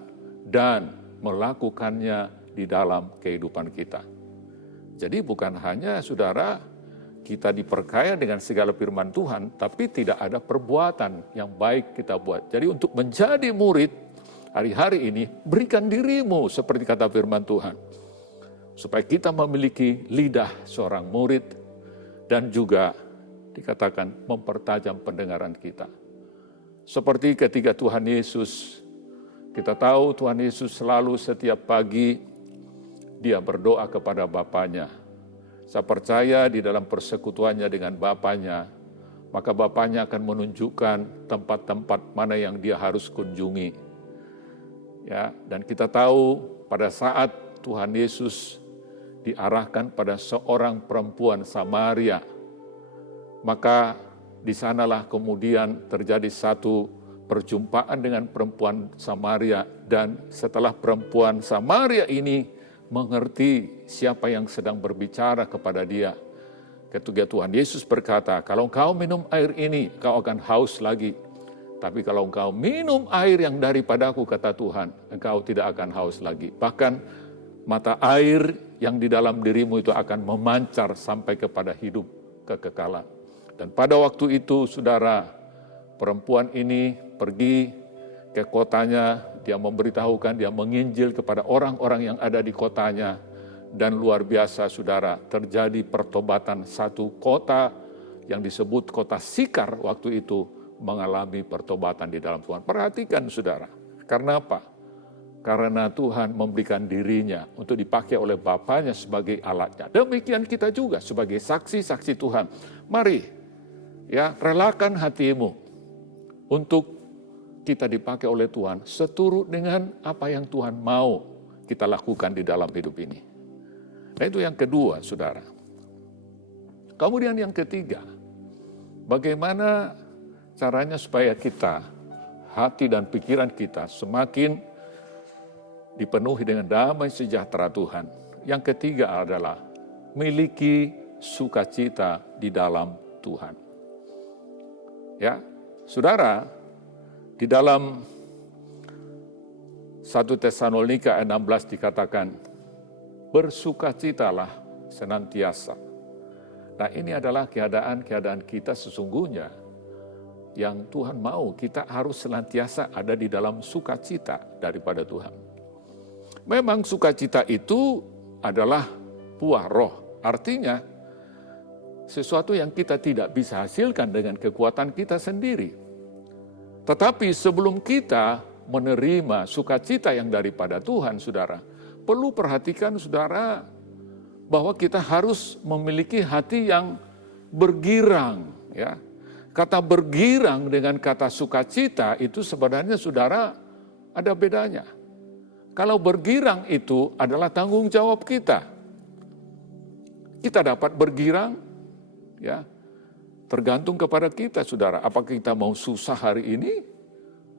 dan melakukannya di dalam kehidupan kita. Jadi bukan hanya saudara kita diperkaya dengan segala firman Tuhan, tapi tidak ada perbuatan yang baik kita buat. Jadi untuk menjadi murid hari-hari ini, berikan dirimu seperti kata firman Tuhan. Supaya kita memiliki lidah seorang murid dan juga dikatakan mempertajam pendengaran kita. Seperti ketika Tuhan Yesus, kita tahu Tuhan Yesus selalu setiap pagi dia berdoa kepada Bapanya. Saya percaya di dalam persekutuannya dengan Bapanya, maka Bapanya akan menunjukkan tempat-tempat mana yang dia harus kunjungi. Ya, dan kita tahu pada saat Tuhan Yesus diarahkan pada seorang perempuan Samaria, maka di sanalah kemudian terjadi satu perjumpaan dengan perempuan Samaria, dan setelah perempuan Samaria ini mengerti siapa yang sedang berbicara kepada dia, ketika Tuhan Yesus berkata, kalau engkau minum air ini, engkau akan haus lagi. Tapi kalau engkau minum air yang daripadaku, kata Tuhan, engkau tidak akan haus lagi. Bahkan mata air yang di dalam dirimu itu akan memancar sampai kepada hidup kekekalan. Dan pada waktu itu, saudara, perempuan ini pergi ke kotanya, dia memberitahukan, dia menginjil kepada orang-orang yang ada di kotanya. Dan luar biasa, saudara, terjadi pertobatan satu kota yang disebut kota Sikar waktu itu mengalami pertobatan di dalam Tuhan. Perhatikan, saudara, karena apa? Karena Tuhan memberikan dirinya untuk dipakai oleh Bapanya sebagai alatnya. Demikian kita juga sebagai saksi-saksi Tuhan. Mari, ya, relakan hatimu untuk kita dipakai oleh Tuhan seturut dengan apa yang Tuhan mau kita lakukan di dalam hidup ini. Nah, itu yang kedua, saudara. Kemudian yang ketiga, bagaimana caranya supaya kita, hati dan pikiran kita semakin dipenuhi dengan damai sejahtera Tuhan. Yang ketiga adalah miliki sukacita di dalam Tuhan. Ya, saudara, di dalam 1 Tesalonika 16 dikatakan, bersukacitalah senantiasa. Nah, ini adalah keadaan-keadaan kita sesungguhnya yang Tuhan mau kita harus senantiasa ada di dalam sukacita daripada Tuhan. Memang sukacita itu adalah buah roh. Artinya, sesuatu yang kita tidak bisa hasilkan dengan kekuatan kita sendiri. Tetapi sebelum kita menerima sukacita yang daripada Tuhan, saudara, perlu perhatikan, saudara, bahwa kita harus memiliki hati yang bergirang. Ya. Kata bergirang dengan kata sukacita itu sebenarnya, saudara, ada bedanya. Kalau bergirang itu adalah tanggung jawab kita. Kita dapat bergirang, ya, tergantung kepada kita, saudara. Apakah kita mau susah hari ini?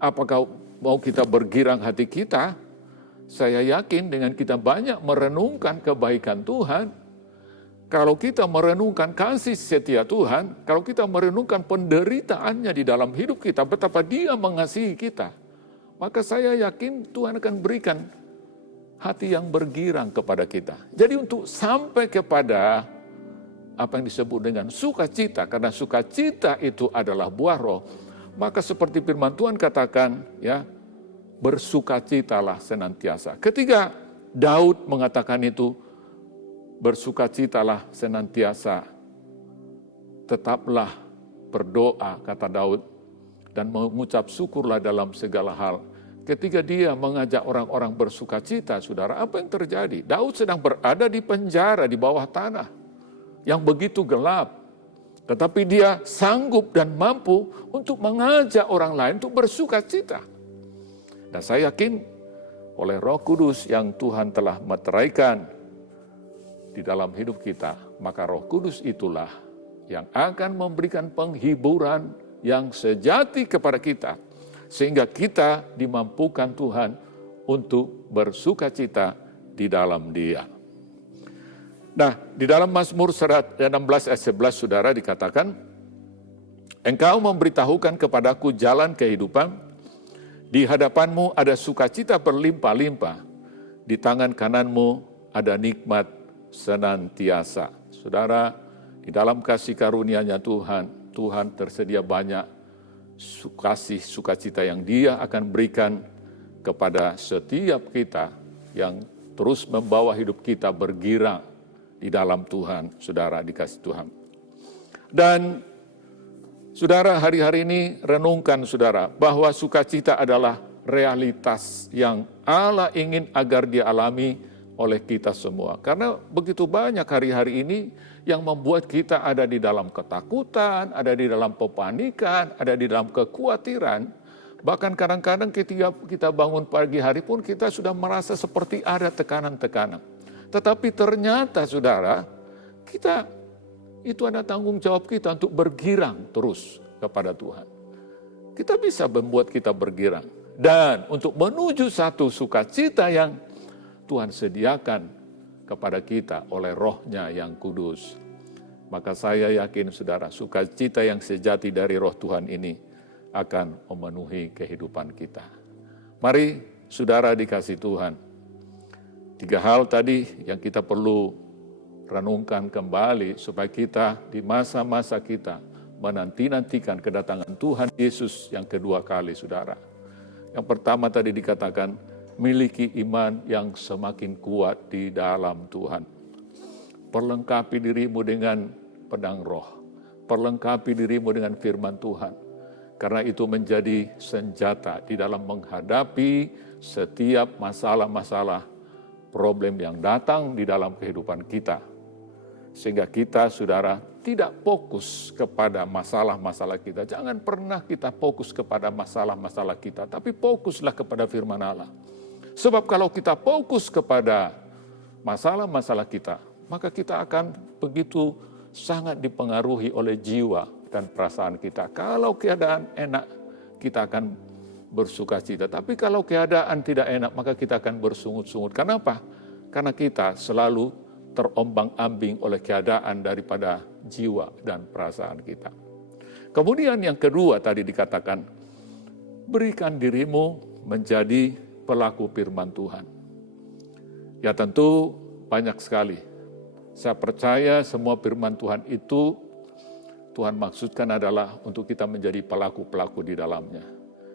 Apakah mau kita bergirang hati kita? Saya yakin dengan kita banyak merenungkan kebaikan Tuhan, kalau kita merenungkan kasih setia Tuhan, kalau kita merenungkan penderitaannya di dalam hidup kita, betapa Dia mengasihi kita, maka saya yakin Tuhan akan berikan hati yang bergirang kepada kita. Jadi untuk sampai kepada apa yang disebut dengan sukacita, karena sukacita itu adalah buah roh, maka seperti firman Tuhan katakan, ya, bersukacitalah senantiasa. Ketika Daud mengatakan itu, bersukacitalah senantiasa, tetaplah berdoa, kata Daud, dan mengucap syukurlah dalam segala hal. Ketika dia mengajak orang-orang bersukacita, saudara, apa yang terjadi? Daud sedang berada di penjara di bawah tanah yang begitu gelap. Tetapi dia sanggup dan mampu untuk mengajak orang lain untuk bersukacita. Dan saya yakin oleh Roh Kudus yang Tuhan telah meteraikan di dalam hidup kita, maka Roh Kudus itulah yang akan memberikan penghiburan yang sejati kepada kita, sehingga kita dimampukan Tuhan untuk bersukacita di dalam Dia. Nah, di dalam Mazmur 16 ayat 11, saudara, dikatakan, Engkau memberitahukan kepadaku jalan kehidupan, di hadapanmu ada sukacita berlimpah-limpah, di tangan kananmu ada nikmat senantiasa. Saudara, di dalam kasih karunia-Nya Tuhan, Tuhan tersedia banyak kasih sukacita yang Dia akan berikan kepada setiap kita yang terus membawa hidup kita bergirang di dalam Tuhan, saudara, dikasih Tuhan. Dan saudara, hari-hari ini renungkan, saudara, bahwa sukacita adalah realitas yang Allah ingin agar dialami oleh kita semua. Karena begitu banyak hari-hari ini yang membuat kita ada di dalam ketakutan, ada di dalam kepanikan, ada di dalam kekhawatiran. Bahkan kadang-kadang ketika kita bangun pagi hari pun kita sudah merasa seperti ada tekanan-tekanan. Tetapi ternyata, saudara, kita itu ada tanggung jawab kita untuk bergirang terus kepada Tuhan. Kita bisa membuat kita bergirang. Dan untuk menuju satu sukacita yang Tuhan sediakan kepada kita oleh Roh-Nya yang kudus. Maka saya yakin, saudara, sukacita yang sejati dari Roh Tuhan ini akan memenuhi kehidupan kita. Mari, saudara dikasih Tuhan, 3 hal tadi yang kita perlu renungkan kembali supaya kita di masa-masa kita menanti-nantikan kedatangan Tuhan Yesus yang kedua kali, saudara. Yang pertama tadi dikatakan, miliki iman yang semakin kuat di dalam Tuhan. Perlengkapi dirimu dengan pedang roh. Perlengkapi dirimu dengan firman Tuhan. Karena itu menjadi senjata di dalam menghadapi setiap masalah-masalah, problem yang datang di dalam kehidupan kita. Sehingga kita, saudara, tidak fokus kepada masalah-masalah kita. Jangan pernah kita fokus kepada masalah-masalah kita, tapi fokuslah kepada firman Allah. Sebab kalau kita fokus kepada masalah-masalah kita, maka kita akan begitu sangat dipengaruhi oleh jiwa dan perasaan kita. Kalau keadaan enak, kita akan bersukacita. Tapi kalau keadaan tidak enak, maka kita akan bersungut-sungut. Kenapa? Karena kita selalu terombang-ambing oleh keadaan daripada jiwa dan perasaan kita. Kemudian yang kedua tadi dikatakan, berikan dirimu menjadi pelaku firman Tuhan. Ya tentu banyak sekali. Saya percaya semua firman Tuhan itu Tuhan maksudkan adalah untuk kita menjadi pelaku-pelaku di dalamnya.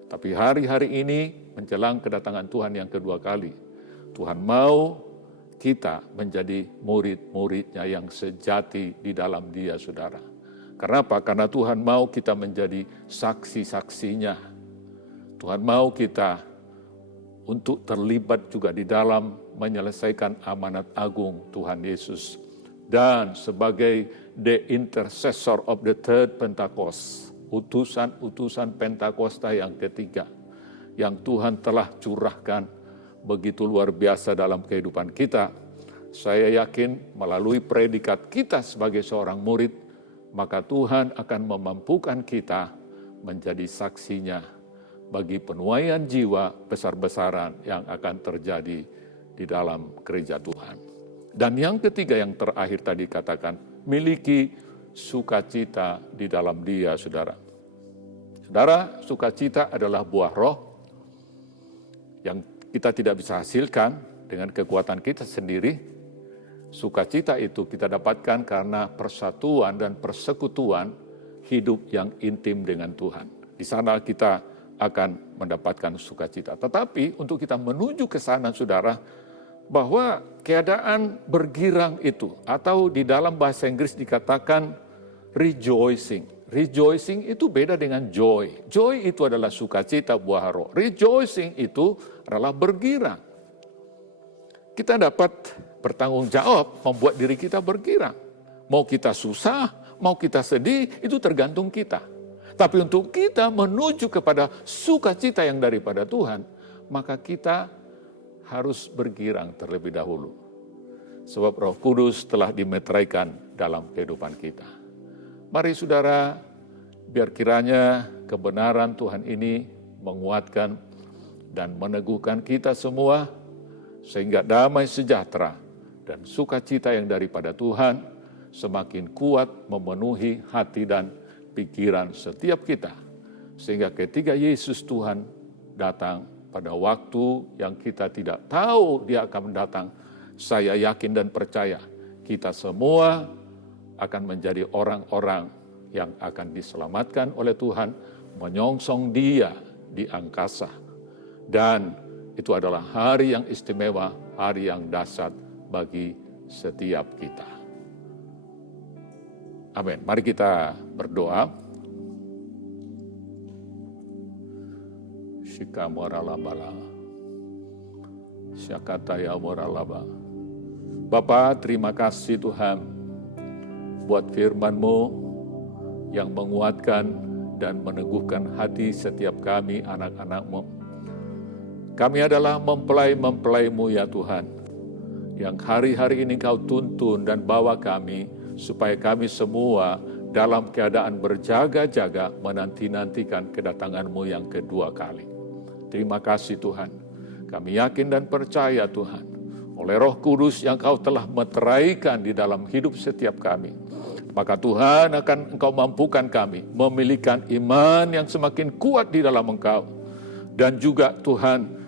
Tapi hari-hari ini menjelang kedatangan Tuhan yang kedua kali, Tuhan mau kita menjadi murid-muridnya yang sejati di dalam Dia, saudara. Kenapa? Karena Tuhan mau kita menjadi saksi-saksinya. Tuhan mau kita untuk terlibat juga di dalam menyelesaikan amanat agung Tuhan Yesus. Dan sebagai the intercessor of the third Pentecost, utusan-utusan Pentakosta yang ketiga, yang Tuhan telah curahkan begitu luar biasa dalam kehidupan kita. Saya yakin melalui predikat kita sebagai seorang murid, maka Tuhan akan memampukan kita menjadi saksinya bagi penuaian jiwa besar-besaran yang akan terjadi di dalam gereja Tuhan. Dan yang ketiga, yang terakhir tadi katakan, miliki sukacita di dalam Dia, saudara. Saudara, sukacita adalah buah roh yang kita tidak bisa hasilkan dengan kekuatan kita sendiri. Sukacita itu kita dapatkan karena persatuan dan persekutuan hidup yang intim dengan Tuhan. Di sana kita akan mendapatkan sukacita. Tetapi untuk kita menuju ke sana, saudara, bahwa keadaan bergirang itu, atau di dalam bahasa Inggris dikatakan rejoicing. Rejoicing itu beda dengan joy. Joy itu adalah sukacita buah roh. Rejoicing itu adalah bergirang. Kita dapat bertanggung jawab membuat diri kita bergirang. Mau kita susah, mau kita sedih, itu tergantung kita. Tapi untuk kita menuju kepada sukacita yang daripada Tuhan, maka kita harus bergirang terlebih dahulu. Sebab Roh Kudus telah dimeteraikan dalam kehidupan kita. Mari saudara, biar kiranya kebenaran Tuhan ini menguatkan dan meneguhkan kita semua, sehingga damai sejahtera dan sukacita yang daripada Tuhan semakin kuat memenuhi hati dan pikiran setiap kita. Sehingga ketika Yesus Tuhan datang pada waktu yang kita tidak tahu Dia akan datang, saya yakin dan percaya kita semua akan menjadi orang-orang yang akan diselamatkan oleh Tuhan, menyongsong Dia di angkasa. Dan itu adalah hari yang istimewa, hari yang dahsyat bagi setiap kita. Amin. Mari kita berdoa. Shika moralabala. Syakataya moralaba. Bapa, terima kasih Tuhan buat firman-Mu yang menguatkan dan meneguhkan hati setiap kami anak-anak-Mu. Kami adalah mempelai-mempelai-Mu ya Tuhan, yang hari-hari ini Kau tuntun dan bawa kami, supaya kami semua dalam keadaan berjaga-jaga menanti-nantikan kedatangan-Mu yang kedua kali. Terima kasih Tuhan. Kami yakin dan percaya Tuhan, oleh Roh Kudus yang Kau telah meteraikan di dalam hidup setiap kami, maka Tuhan akan Engkau mampukan kami memiliki iman yang semakin kuat di dalam Engkau. Dan juga Tuhan,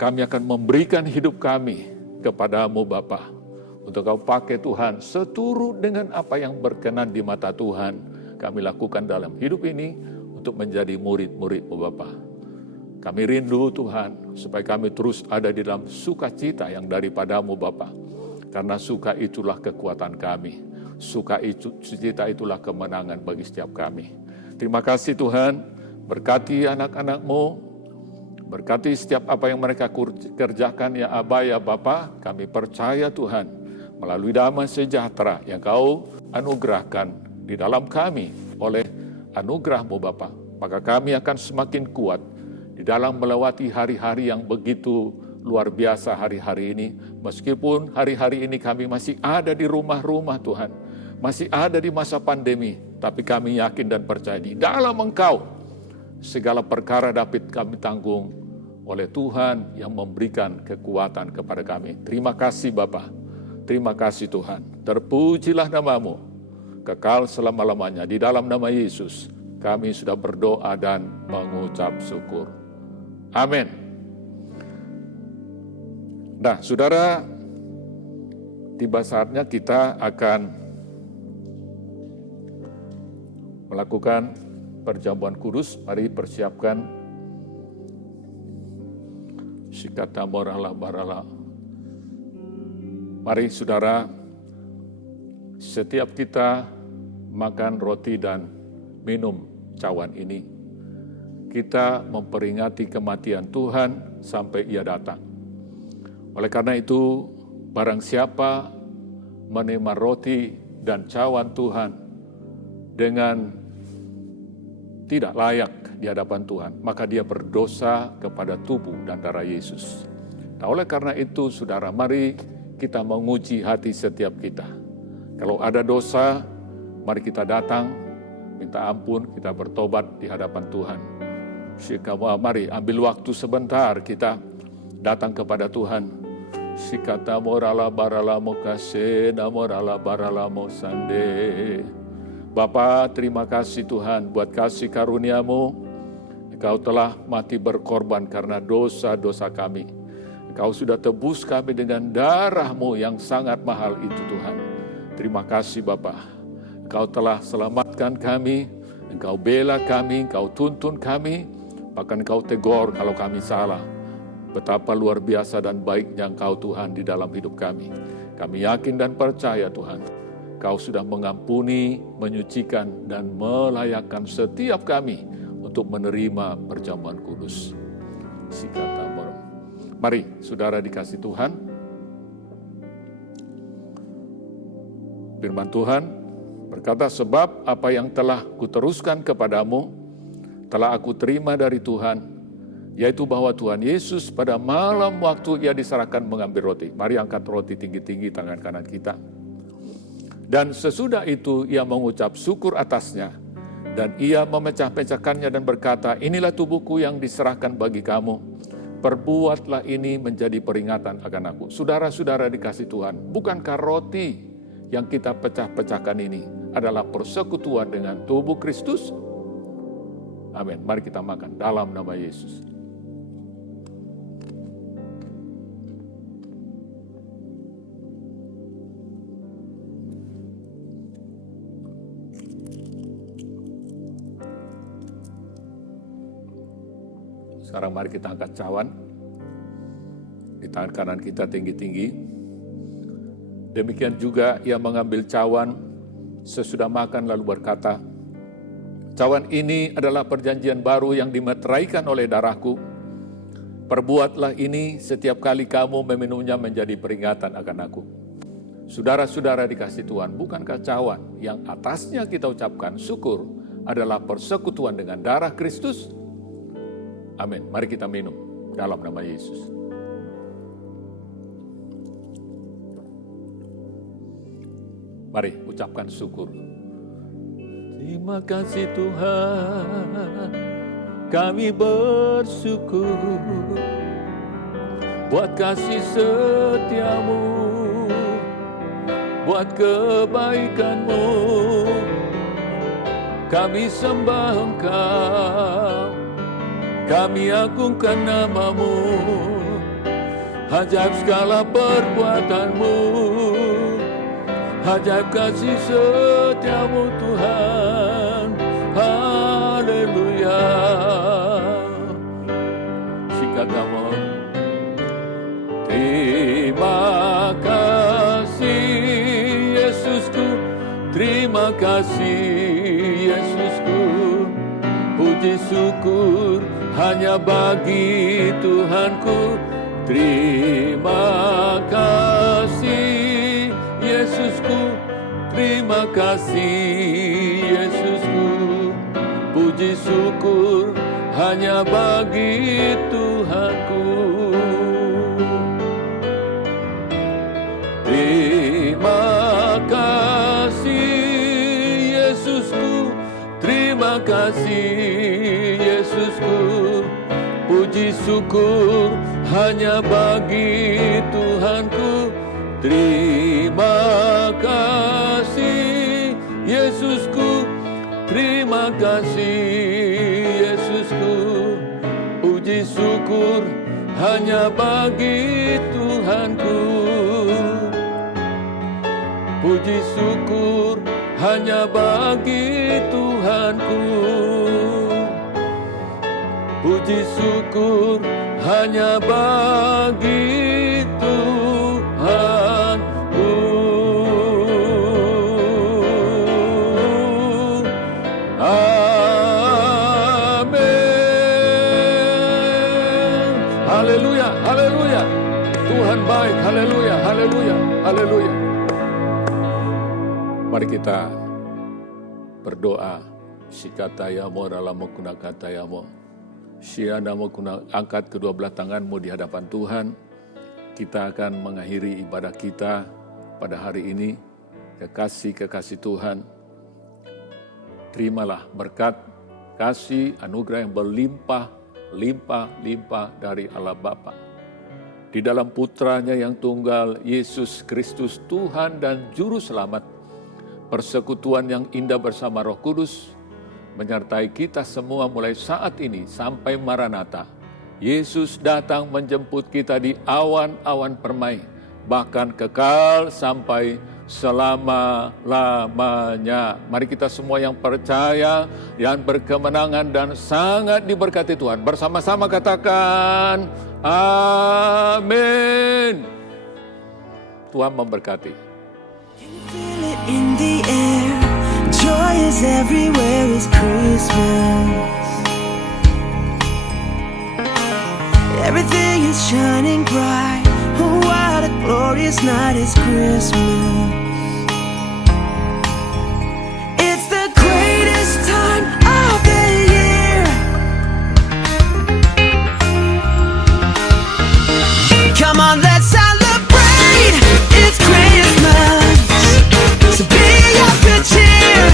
kami akan memberikan hidup kami kepada-Mu Bapa, untuk Kau pakai Tuhan seturut dengan apa yang berkenan di mata Tuhan. Kami lakukan dalam hidup ini untuk menjadi murid-murid-Mu Bapa. Kami rindu Tuhan supaya kami terus ada di dalam sukacita yang daripada-Mu Bapa. Karena suka itulah kekuatan kami. Sukacita itulah kemenangan bagi setiap kami. Terima kasih Tuhan, berkati anak-anak-Mu, berkati setiap apa yang mereka kerjakan ya Aba ya Bapa. Kami percaya Tuhan, melalui damai sejahtera yang Kau anugerahkan di dalam kami oleh anugerah-Mu Bapa, maka kami akan semakin kuat di dalam melewati hari-hari yang begitu luar biasa hari-hari ini. Meskipun hari-hari ini kami masih ada di rumah-rumah Tuhan, masih ada di masa pandemi, tapi kami yakin dan percaya di dalam Engkau segala perkara dapat kami tanggung oleh Tuhan yang memberikan kekuatan kepada kami. Terima kasih Bapa, terima kasih Tuhan. Terpujilah nama-Mu kekal selama-lamanya. Di dalam nama Yesus kami sudah berdoa dan mengucap syukur. Amin. Nah, saudara, tiba saatnya kita akan melakukan perjamuan kudus. Mari persiapkan sikata morala barala. Mari saudara, setiap kita makan roti dan minum cawan ini, kita memperingati kematian Tuhan sampai Ia datang. Oleh karena itu, barang siapa menerima roti dan cawan Tuhan dengan tidak layak di hadapan Tuhan, maka dia berdosa kepada tubuh dan darah Yesus. Nah, oleh karena itu, saudara, mari kita menguji hati setiap kita. Kalau ada dosa, mari kita datang, minta ampun, kita bertobat di hadapan Tuhan. Mari ambil waktu sebentar, kita datang kepada Tuhan. Sikata morala barala mokase, namorala barala mosande. Bapa, terima kasih Tuhan buat kasih karunia-Mu. Engkau telah mati berkorban karena dosa-dosa kami. Engkau sudah tebus kami dengan darah-Mu yang sangat mahal itu Tuhan. Terima kasih Bapa. Engkau telah selamatkan kami, Engkau bela kami, Engkau tuntun kami, bahkan Engkau tegur kalau kami salah. Betapa luar biasa dan baiknya Engkau Tuhan di dalam hidup kami. Kami yakin dan percaya Tuhan, Engkau sudah mengampuni, menyucikan, dan melayakkan setiap kami untuk menerima perjamuan kudus. Sikata morem. Mari, saudara dikasih Tuhan. Firman Tuhan berkata, sebab apa yang telah kuteruskan kepadamu, telah aku terima dari Tuhan, yaitu bahwa Tuhan Yesus pada malam waktu ia diserahkan mengambil roti. Mari angkat roti tinggi-tinggi tangan kanan kita. Dan sesudah itu ia mengucap syukur atasnya, dan ia memecah-pecahkannya dan berkata, inilah tubuhku yang diserahkan bagi kamu. Perbuatlah ini menjadi peringatan akan aku. Saudara-saudara dikasih Tuhan, bukankah roti yang kita pecah-pecahkan ini adalah persekutuan dengan tubuh Kristus? Amin. Mari kita makan dalam nama Yesus. Sekarang mari kita angkat cawan. Di tangan kanan kita tinggi-tinggi. Demikian juga ia mengambil cawan sesudah makan lalu berkata, cawan ini adalah perjanjian baru yang dimeteraikan oleh darahku. Perbuatlah ini setiap kali kamu meminumnya menjadi peringatan akan aku. Saudara-saudara dikasih Tuhan, bukankah cawan yang atasnya kita ucapkan syukur adalah persekutuan dengan darah Kristus? Amin. Mari kita minum dalam nama Yesus. Mari ucapkan syukur. Terima kasih Tuhan, kami bersyukur buat kasih setia-Mu, buat kebaikan-Mu. Kami sembah Engkau, kami agungkan nama-Mu, ajaib segala perbuatan-Mu, ajaib kasih setia-Mu Tuhan, haleluya. Sikatamu, terima kasih Yesusku, terima kasih Yesusku, puji syukur hanya bagi Tuhanku. Terima kasih Yesusku, terima kasih Yesusku, puji syukur hanya bagi Tuhanku. Terima kasih Yesusku, terima kasih Yesusku, puji syukur hanya bagi Tuhanku. Terima kasih Yesusku, terima kasih Yesusku, puji syukur hanya bagi Tuhanku. Puji syukur hanya bagi Tuhanku. Puji syukur hanya bagi Tuhanku. Amin. Haleluya, haleluya. Tuhan baik, haleluya, haleluya, haleluya. Mari kita berdoa Sikatayamo ralamo kunakatayamo. Sianamo angkat kedua belah tanganmu di hadapan Tuhan. Kita akan mengakhiri ibadah kita pada hari ini. Kekasih-kekasih Tuhan, terimalah berkat, kasih, anugerah yang berlimpah, limpah dari Allah Bapa. Di dalam putranya yang tunggal, Yesus Kristus Tuhan dan Juru Selamat, persekutuan yang indah bersama Roh Kudus, menyertai kita semua mulai saat ini sampai Maranatha. Yesus datang menjemput kita di awan-awan permai, bahkan kekal sampai selama-lamanya. Mari kita semua yang percaya, yang berkemenangan dan sangat diberkati Tuhan, bersama-sama katakan, amin. Tuhan memberkati. Feel it in the air. Joy is everywhere. It's Christmas. Everything is shining bright. Oh, what a glorious night is Christmas. It's the greatest time of the year. Come on, let's celebrate. It's Christmas. So be of good cheer,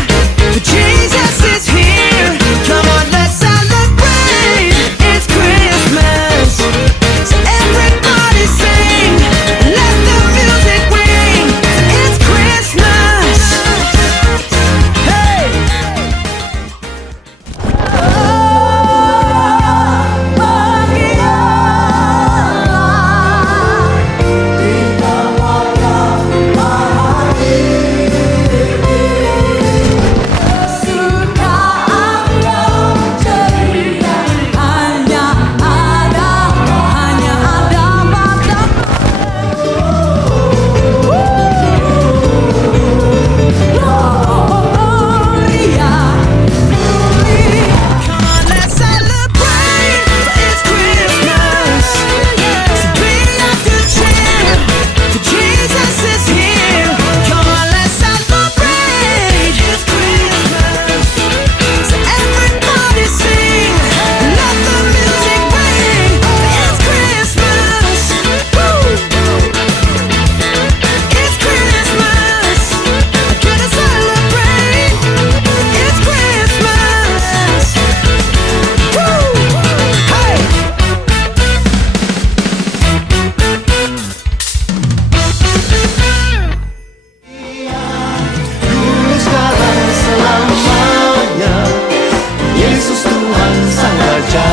for Jesus is here. Come on, let's celebrate. It's Christmas. So everybody sing, let the music ring. It's Christmas. Hey! Come on, let's celebrate. It's Christmas. So be of good cheer, for Jesus is here. Come on, let's celebrate. It's Christmas. So everybody sing, let the music ring. It's Christmas. Woo! It's Christmas. I gotta celebrate. It's Christmas. Woo! Hey! Dulu sekarang selamanya, Yesus Tuhan Sang Raja.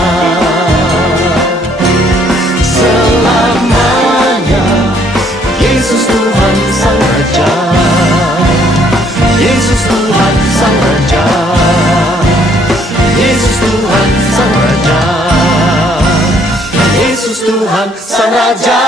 Selamanya, Yesus Tuhan Sang Raja. Yesus Tuhan Sang Raja. Yesus Tuhan Sang Raja. Yesus Tuhan Sang Raja.